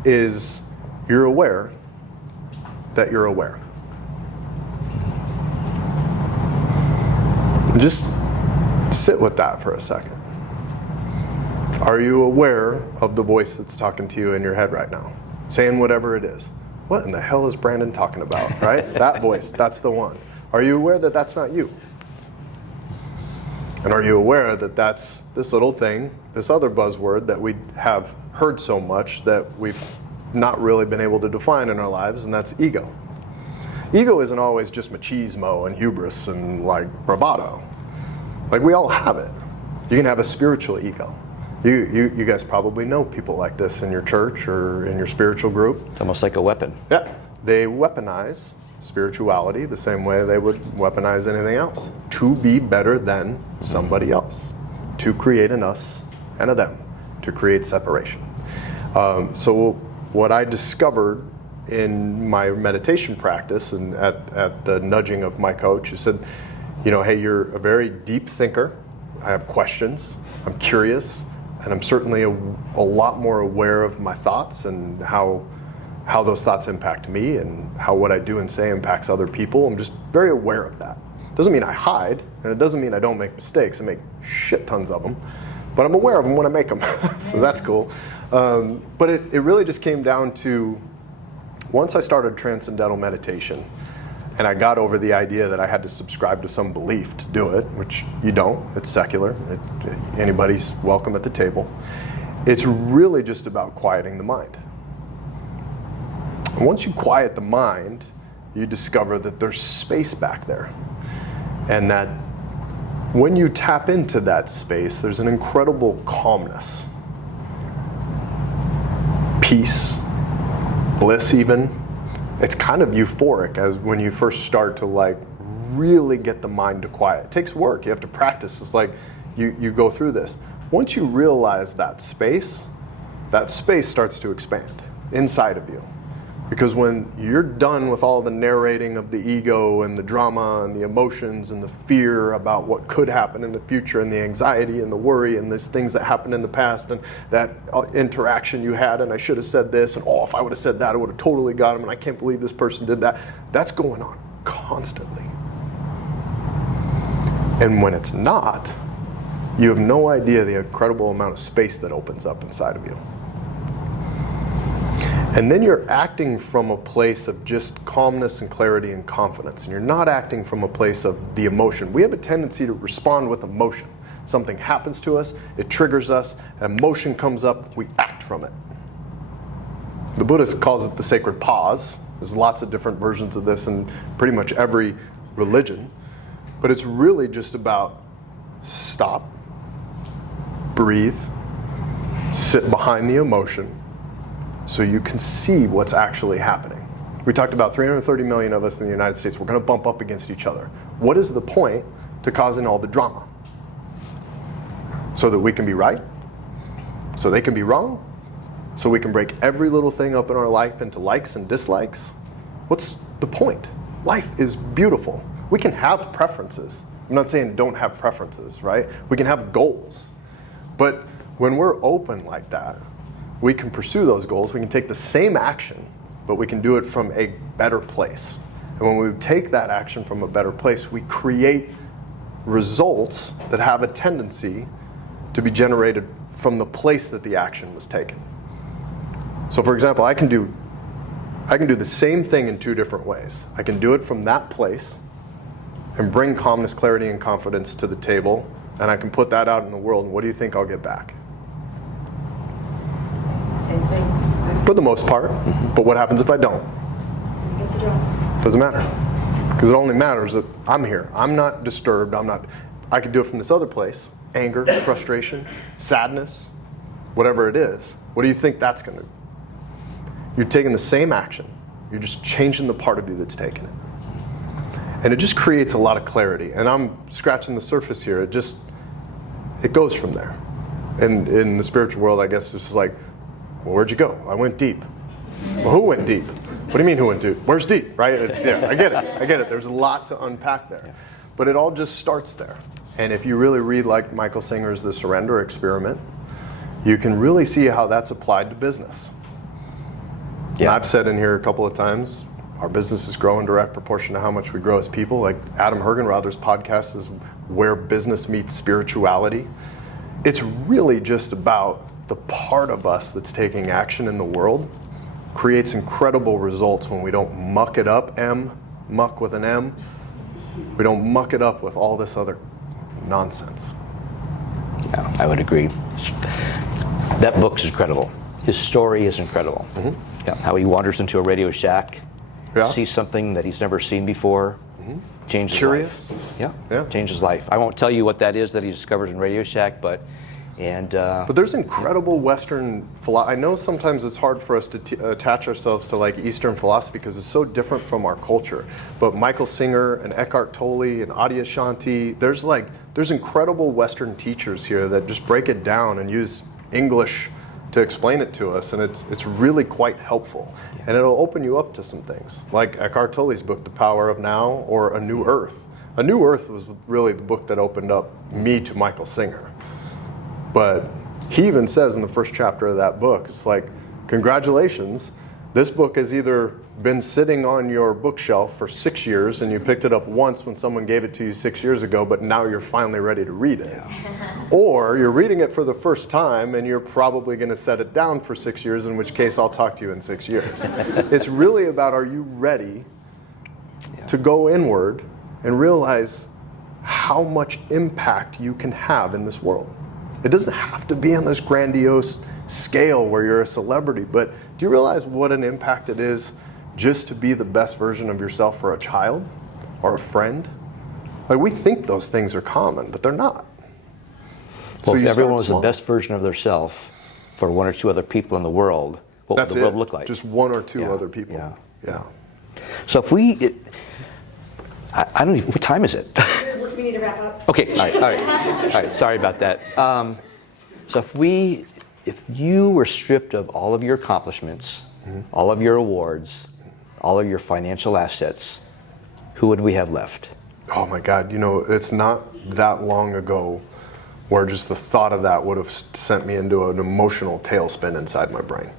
is you're aware that you're aware. And just sit with that for a second. Are you aware of the voice that's talking to you in your head right now? Saying whatever it is. What in the hell is Brandon talking about, right? That voice, that's the one. Are you aware that that's not you? And are you aware that that's this little thing, this other buzzword that we have heard so much that we've not really been able to define in our lives, and that's ego. Ego isn't always just machismo and hubris and like bravado. Like we all have it. You can have a spiritual ego. You guys probably know people like this in your church or in your spiritual group. It's almost like a weapon. Yeah, they weaponize spirituality the same way they would weaponize anything else, to be better than somebody else, to create an us and a them to create separation. So what I discovered in my meditation practice and at the nudging of my coach, he said, hey, you're a very deep thinker. I have questions. I'm curious. And I'm certainly a lot more aware of my thoughts and how those thoughts impact me and how what I do and say impacts other people. I'm just very aware of that. Doesn't mean I hide, and it doesn't mean I don't make mistakes. I make shit tons of them, but I'm aware of them when I make them. So that's cool. But it really just came down to, once I started transcendental meditation, and I got over the idea that I had to subscribe to some belief to do it, which you don't. It's secular. Anybody's welcome at the table. It's really just about quieting the mind. And once you quiet the mind, you discover that there's space back there. And that when you tap into that space, there's an incredible calmness, peace, bliss even. It's kind of euphoric as when you first start to really get the mind to quiet. It takes work. You have to practice. It's like you go through this. Once you realize that space starts to expand inside of you. Because when you're done with all the narrating of the ego and the drama and the emotions and the fear about what could happen in the future and the anxiety and the worry and these things that happened in the past and that interaction you had and I should have said this and if I would have said that I would have totally got him and I can't believe this person did that. That's going on constantly. And when it's not, you have no idea the incredible amount of space that opens up inside of you. And then you're acting from a place of just calmness and clarity and confidence. And you're not acting from a place of the emotion. We have a tendency to respond with emotion. Something happens to us, it triggers us, an emotion comes up, we act from it. The Buddhist calls it the sacred pause. There's lots of different versions of this in pretty much every religion. But it's really just about stop, breathe, sit behind the emotion, so you can see what's actually happening. We talked about 330 million of us in the United States. We're going to bump up against each other. What is the point to causing all the drama? So that we can be right? So they can be wrong? So we can break every little thing up in our life into likes and dislikes? What's the point? Life is beautiful. We can have preferences. I'm not saying don't have preferences, right? We can have goals. But when we're open like that, we can pursue those goals. We can take the same action, but we can do it from a better place. And when we take that action from a better place, we create results that have a tendency to be generated from the place that the action was taken. So for example, I can do the same thing in two different ways. I can do it from that place and bring calmness, clarity, and confidence to the table, and I can put that out in the world, and what do you think I'll get back? Same thing. For the most part. But what happens if I don't? You get the job. Doesn't matter. Because it only matters that I'm here. I'm not disturbed. I could do it from this other place. Anger, frustration, sadness, whatever it is. What do you think that's going to do? You're taking the same action. You're just changing the part of you that's taking it. And it just creates a lot of clarity. And I'm scratching the surface here. It goes from there. And in the spiritual world, I guess it's just like, well, where'd you go? I went deep. Well, who went deep? What do you mean who went deep? Where's deep, right? I get it. There's a lot to unpack there. But it all just starts there. And if you really read like Michael Singer's The Surrender Experiment, you can really see how that's applied to business. Yeah. And I've said in here a couple of times, our businesses grow in direct proportion to how much we grow as people. Like Adam Hergenrother's podcast is Where Business Meets Spirituality. It's really just about the part of us that's taking action in the world creates incredible results when we don't muck it up, muck with an M. We don't muck it up with all this other nonsense. Yeah, I would agree. That book's incredible. His story is incredible. Mm-hmm. Yeah, how he wanders into a Radio Shack, sees something that he's never seen before, changes Curious. life. Yeah, changes life. I won't tell you what that is that he discovers in Radio Shack, but there's incredible Western philosophy. I know sometimes it's hard for us to attach ourselves to like Eastern philosophy because it's so different from our culture. But Michael Singer and Eckhart Tolle and Adyashanti, there's like there's incredible Western teachers here that just break it down and use English to explain it to us, and it's really quite helpful. And it'll open you up to some things, like Eckhart Tolle's book, The Power of Now, or A New Earth. A New Earth was really the book that opened up me to Michael Singer. But he even says in the first chapter of that book, it's like, congratulations, this book has either been sitting on your bookshelf for 6 years and you picked it up once when someone gave it to you 6 years ago, but now you're finally ready to read it. Or you're reading it for the first time and you're probably going to set it down for 6 years, in which case I'll talk to you in 6 years. It's really about, are you ready to go inward and realize how much impact you can have in this world? It doesn't have to be on this grandiose scale where you're a celebrity, but do you realize what an impact it is just to be the best version of yourself for a child or a friend? Like, we think those things are common, but they're not. Well, if everyone was the best version of themselves for one or two other people in the world, what would the world look like? Just one or two other people. Yeah. So if we, I don't even, what time is it? We need to wrap up. Okay, all right, sorry about that. So if you were stripped of all of your accomplishments, all of your awards, all of your financial assets, who would we have left? Oh my God, it's not that long ago where just the thought of that would have sent me into an emotional tailspin inside my brain.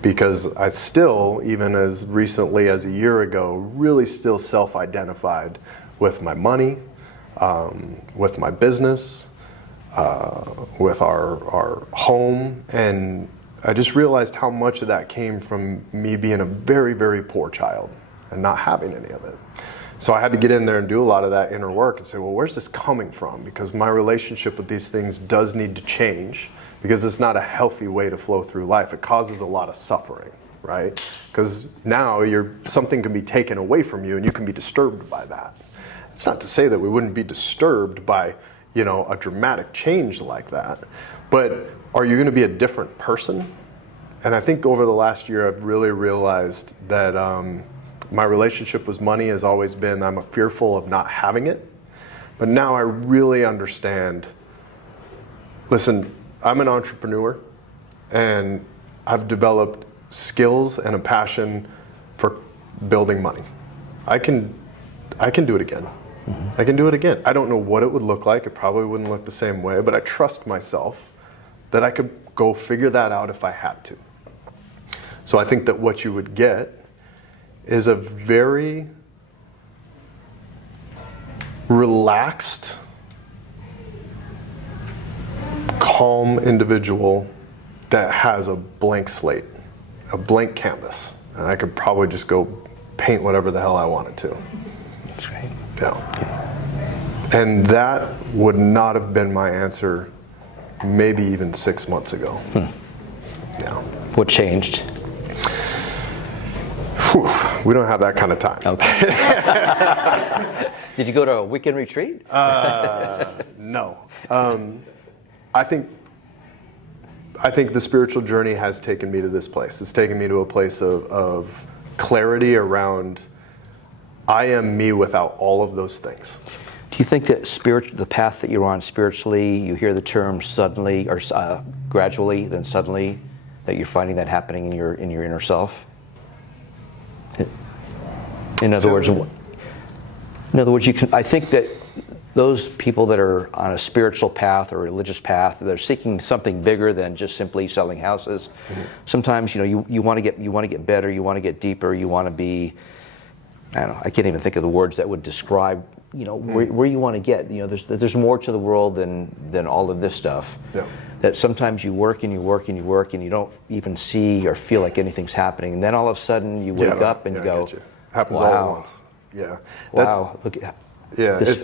Because I still, even as recently as a year ago, really still self-identified with my money, with my business, with our home, and I just realized how much of that came from me being a very, very poor child and not having any of it. So I had to get in there and do a lot of that inner work and say, well, where's this coming from? Because my relationship with these things does need to change, because it's not a healthy way to flow through life. It causes a lot of suffering, right? Because now something can be taken away from you and you can be disturbed by that. It's not to say that we wouldn't be disturbed by, a dramatic change like that, but are you going to be a different person? And I think over the last year, I've really realized that my relationship with money has always been, I'm fearful of not having it. But now I really understand, listen, I'm an entrepreneur and I've developed skills and a passion for building money. I can do it again. I can do it again. I don't know what it would look like. It probably wouldn't look the same way, but I trust myself that I could go figure that out if I had to. So I think that what you would get is a very relaxed, calm individual that has a blank slate, a blank canvas. And I could probably just go paint whatever the hell I wanted to. That's right. Yeah. And that would not have been my answer maybe even 6 months ago. Yeah. What changed? Whew, we don't have that kind of time. Okay. Did you go to a weekend retreat? No. I think the spiritual journey has taken me to this place. It's taken me to a place of clarity around I am me without all of those things. Do you think that the path that you're on spiritually, you hear the term suddenly or gradually, then suddenly, that you're finding that happening in your inner self? In other words, I think that those people that are on a spiritual path or a religious path, they're seeking something bigger than just simply selling houses. Sometimes, you want to get better, you want to get deeper, you want to be, I don't know, I can't even think of the words that would describe, where you want to get. There's more to the world than all of this stuff. Yeah. That sometimes you work and you work and you work and you don't even see or feel like anything's happening, and then all of a sudden you wake up and you go, happens wow. all at once. Yeah. Wow. Look at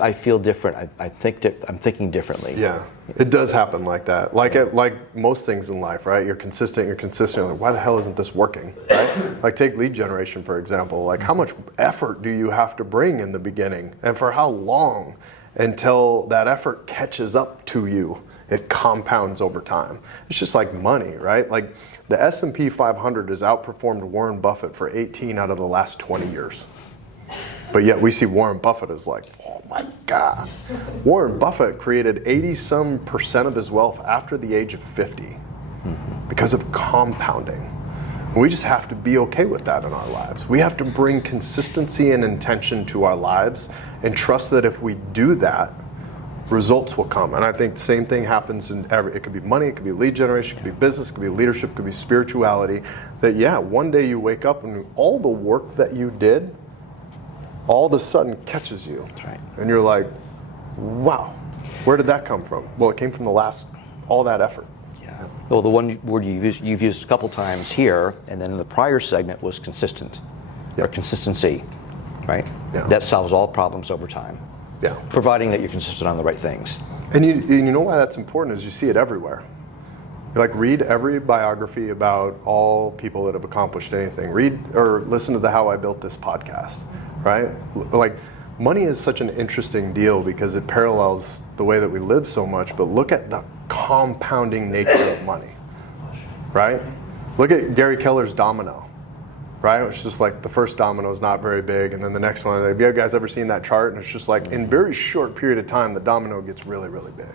I feel different. I'm thinking differently. Yeah, it does happen like that. Like most things in life, right? You're consistent. Like, why the hell isn't this working? Right? Like, take lead generation, for example. Like, how much effort do you have to bring in the beginning, and for how long until that effort catches up to you? It compounds over time. It's just like money, right? Like, the S&P 500 has outperformed Warren Buffett for 18 out of the last 20 years. But yet we see Warren Buffett as like, oh my God. Warren Buffett created 80% of his wealth after the age of 50 because of compounding. And we just have to be okay with that in our lives. We have to bring consistency and intention to our lives and trust that if we do that, results will come. And I think the same thing happens in it could be money, it could be lead generation, it could be business, it could be leadership, it could be spirituality. That one day you wake up and all the work that you did, all of a sudden catches you. That's right. And you're like, wow, where did that come from? Well, it came from all that effort. Yeah. Well, the one word you've used a couple times here, and then in the prior segment was consistent, or consistency, right? Yeah. That solves all problems over time. Yeah. Providing that you're consistent on the right things. And you know why that's important is you see it everywhere. Read every biography about all people that have accomplished anything. Read or listen to the How I Built This podcast, right? Like, money is such an interesting deal because it parallels the way that we live so much, but look at the compounding nature of money, right? Look at Gary Keller's domino. Right? It's just like the first domino is not very big, and then the next one. Have you guys ever seen that chart? And it's just like in very short period of time, the domino gets really, really big.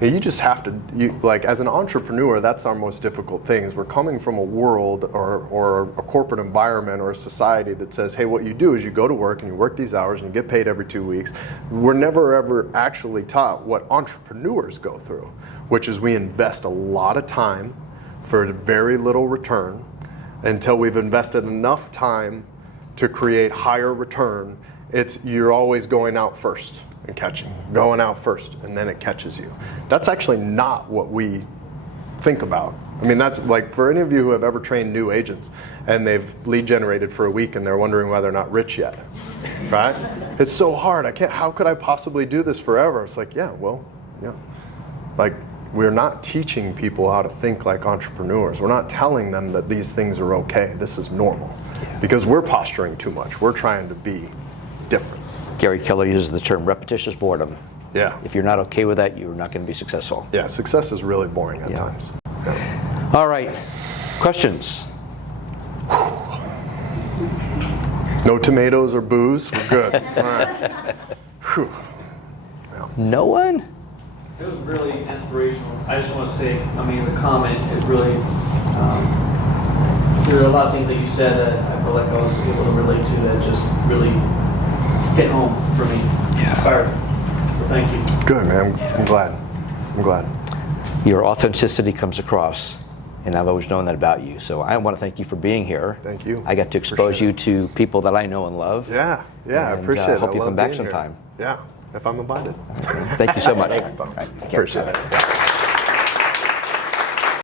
And you just have to, as an entrepreneur, that's our most difficult thing. Is we're coming from a world or a corporate environment or a society that says, hey, what you do is you go to work and you work these hours and you get paid every 2 weeks. We're never ever actually taught what entrepreneurs go through, which is we invest a lot of time for very little return, until we've invested enough time to create higher return. You're always going out first and catching, going out first, and then it catches you. That's actually not what we think about. I mean, that's like for any of you who have ever trained new agents and they've lead generated for a week and they're wondering why they're not rich yet, right? It's so hard. How could I possibly do this forever? It's like, we're not teaching people how to think like entrepreneurs. We're not telling them that these things are okay. This is normal. Because we're posturing too much. We're trying to be different. Gary Keller uses the term repetitious boredom. Yeah. If you're not okay with that, you're not going to be successful. Yeah, success is really boring at times. Yeah. All right. Questions? No tomatoes or booze? We're good. All right. Whew. Yeah. No one? It was really inspirational. I just want to say, the comment, it really, there are a lot of things that you said that I feel like I was able to relate to that just really hit home for me. Inspired. So thank you. Good, man. I'm glad. Your authenticity comes across, and I've always known that about you. So I want to thank you for being here. Thank you. I got to expose you to people that I know and love. Yeah, I appreciate it. Hope you come back sometime. Yeah, if I'm invited. Thank you so much. Thanks, Tom. Appreciate it.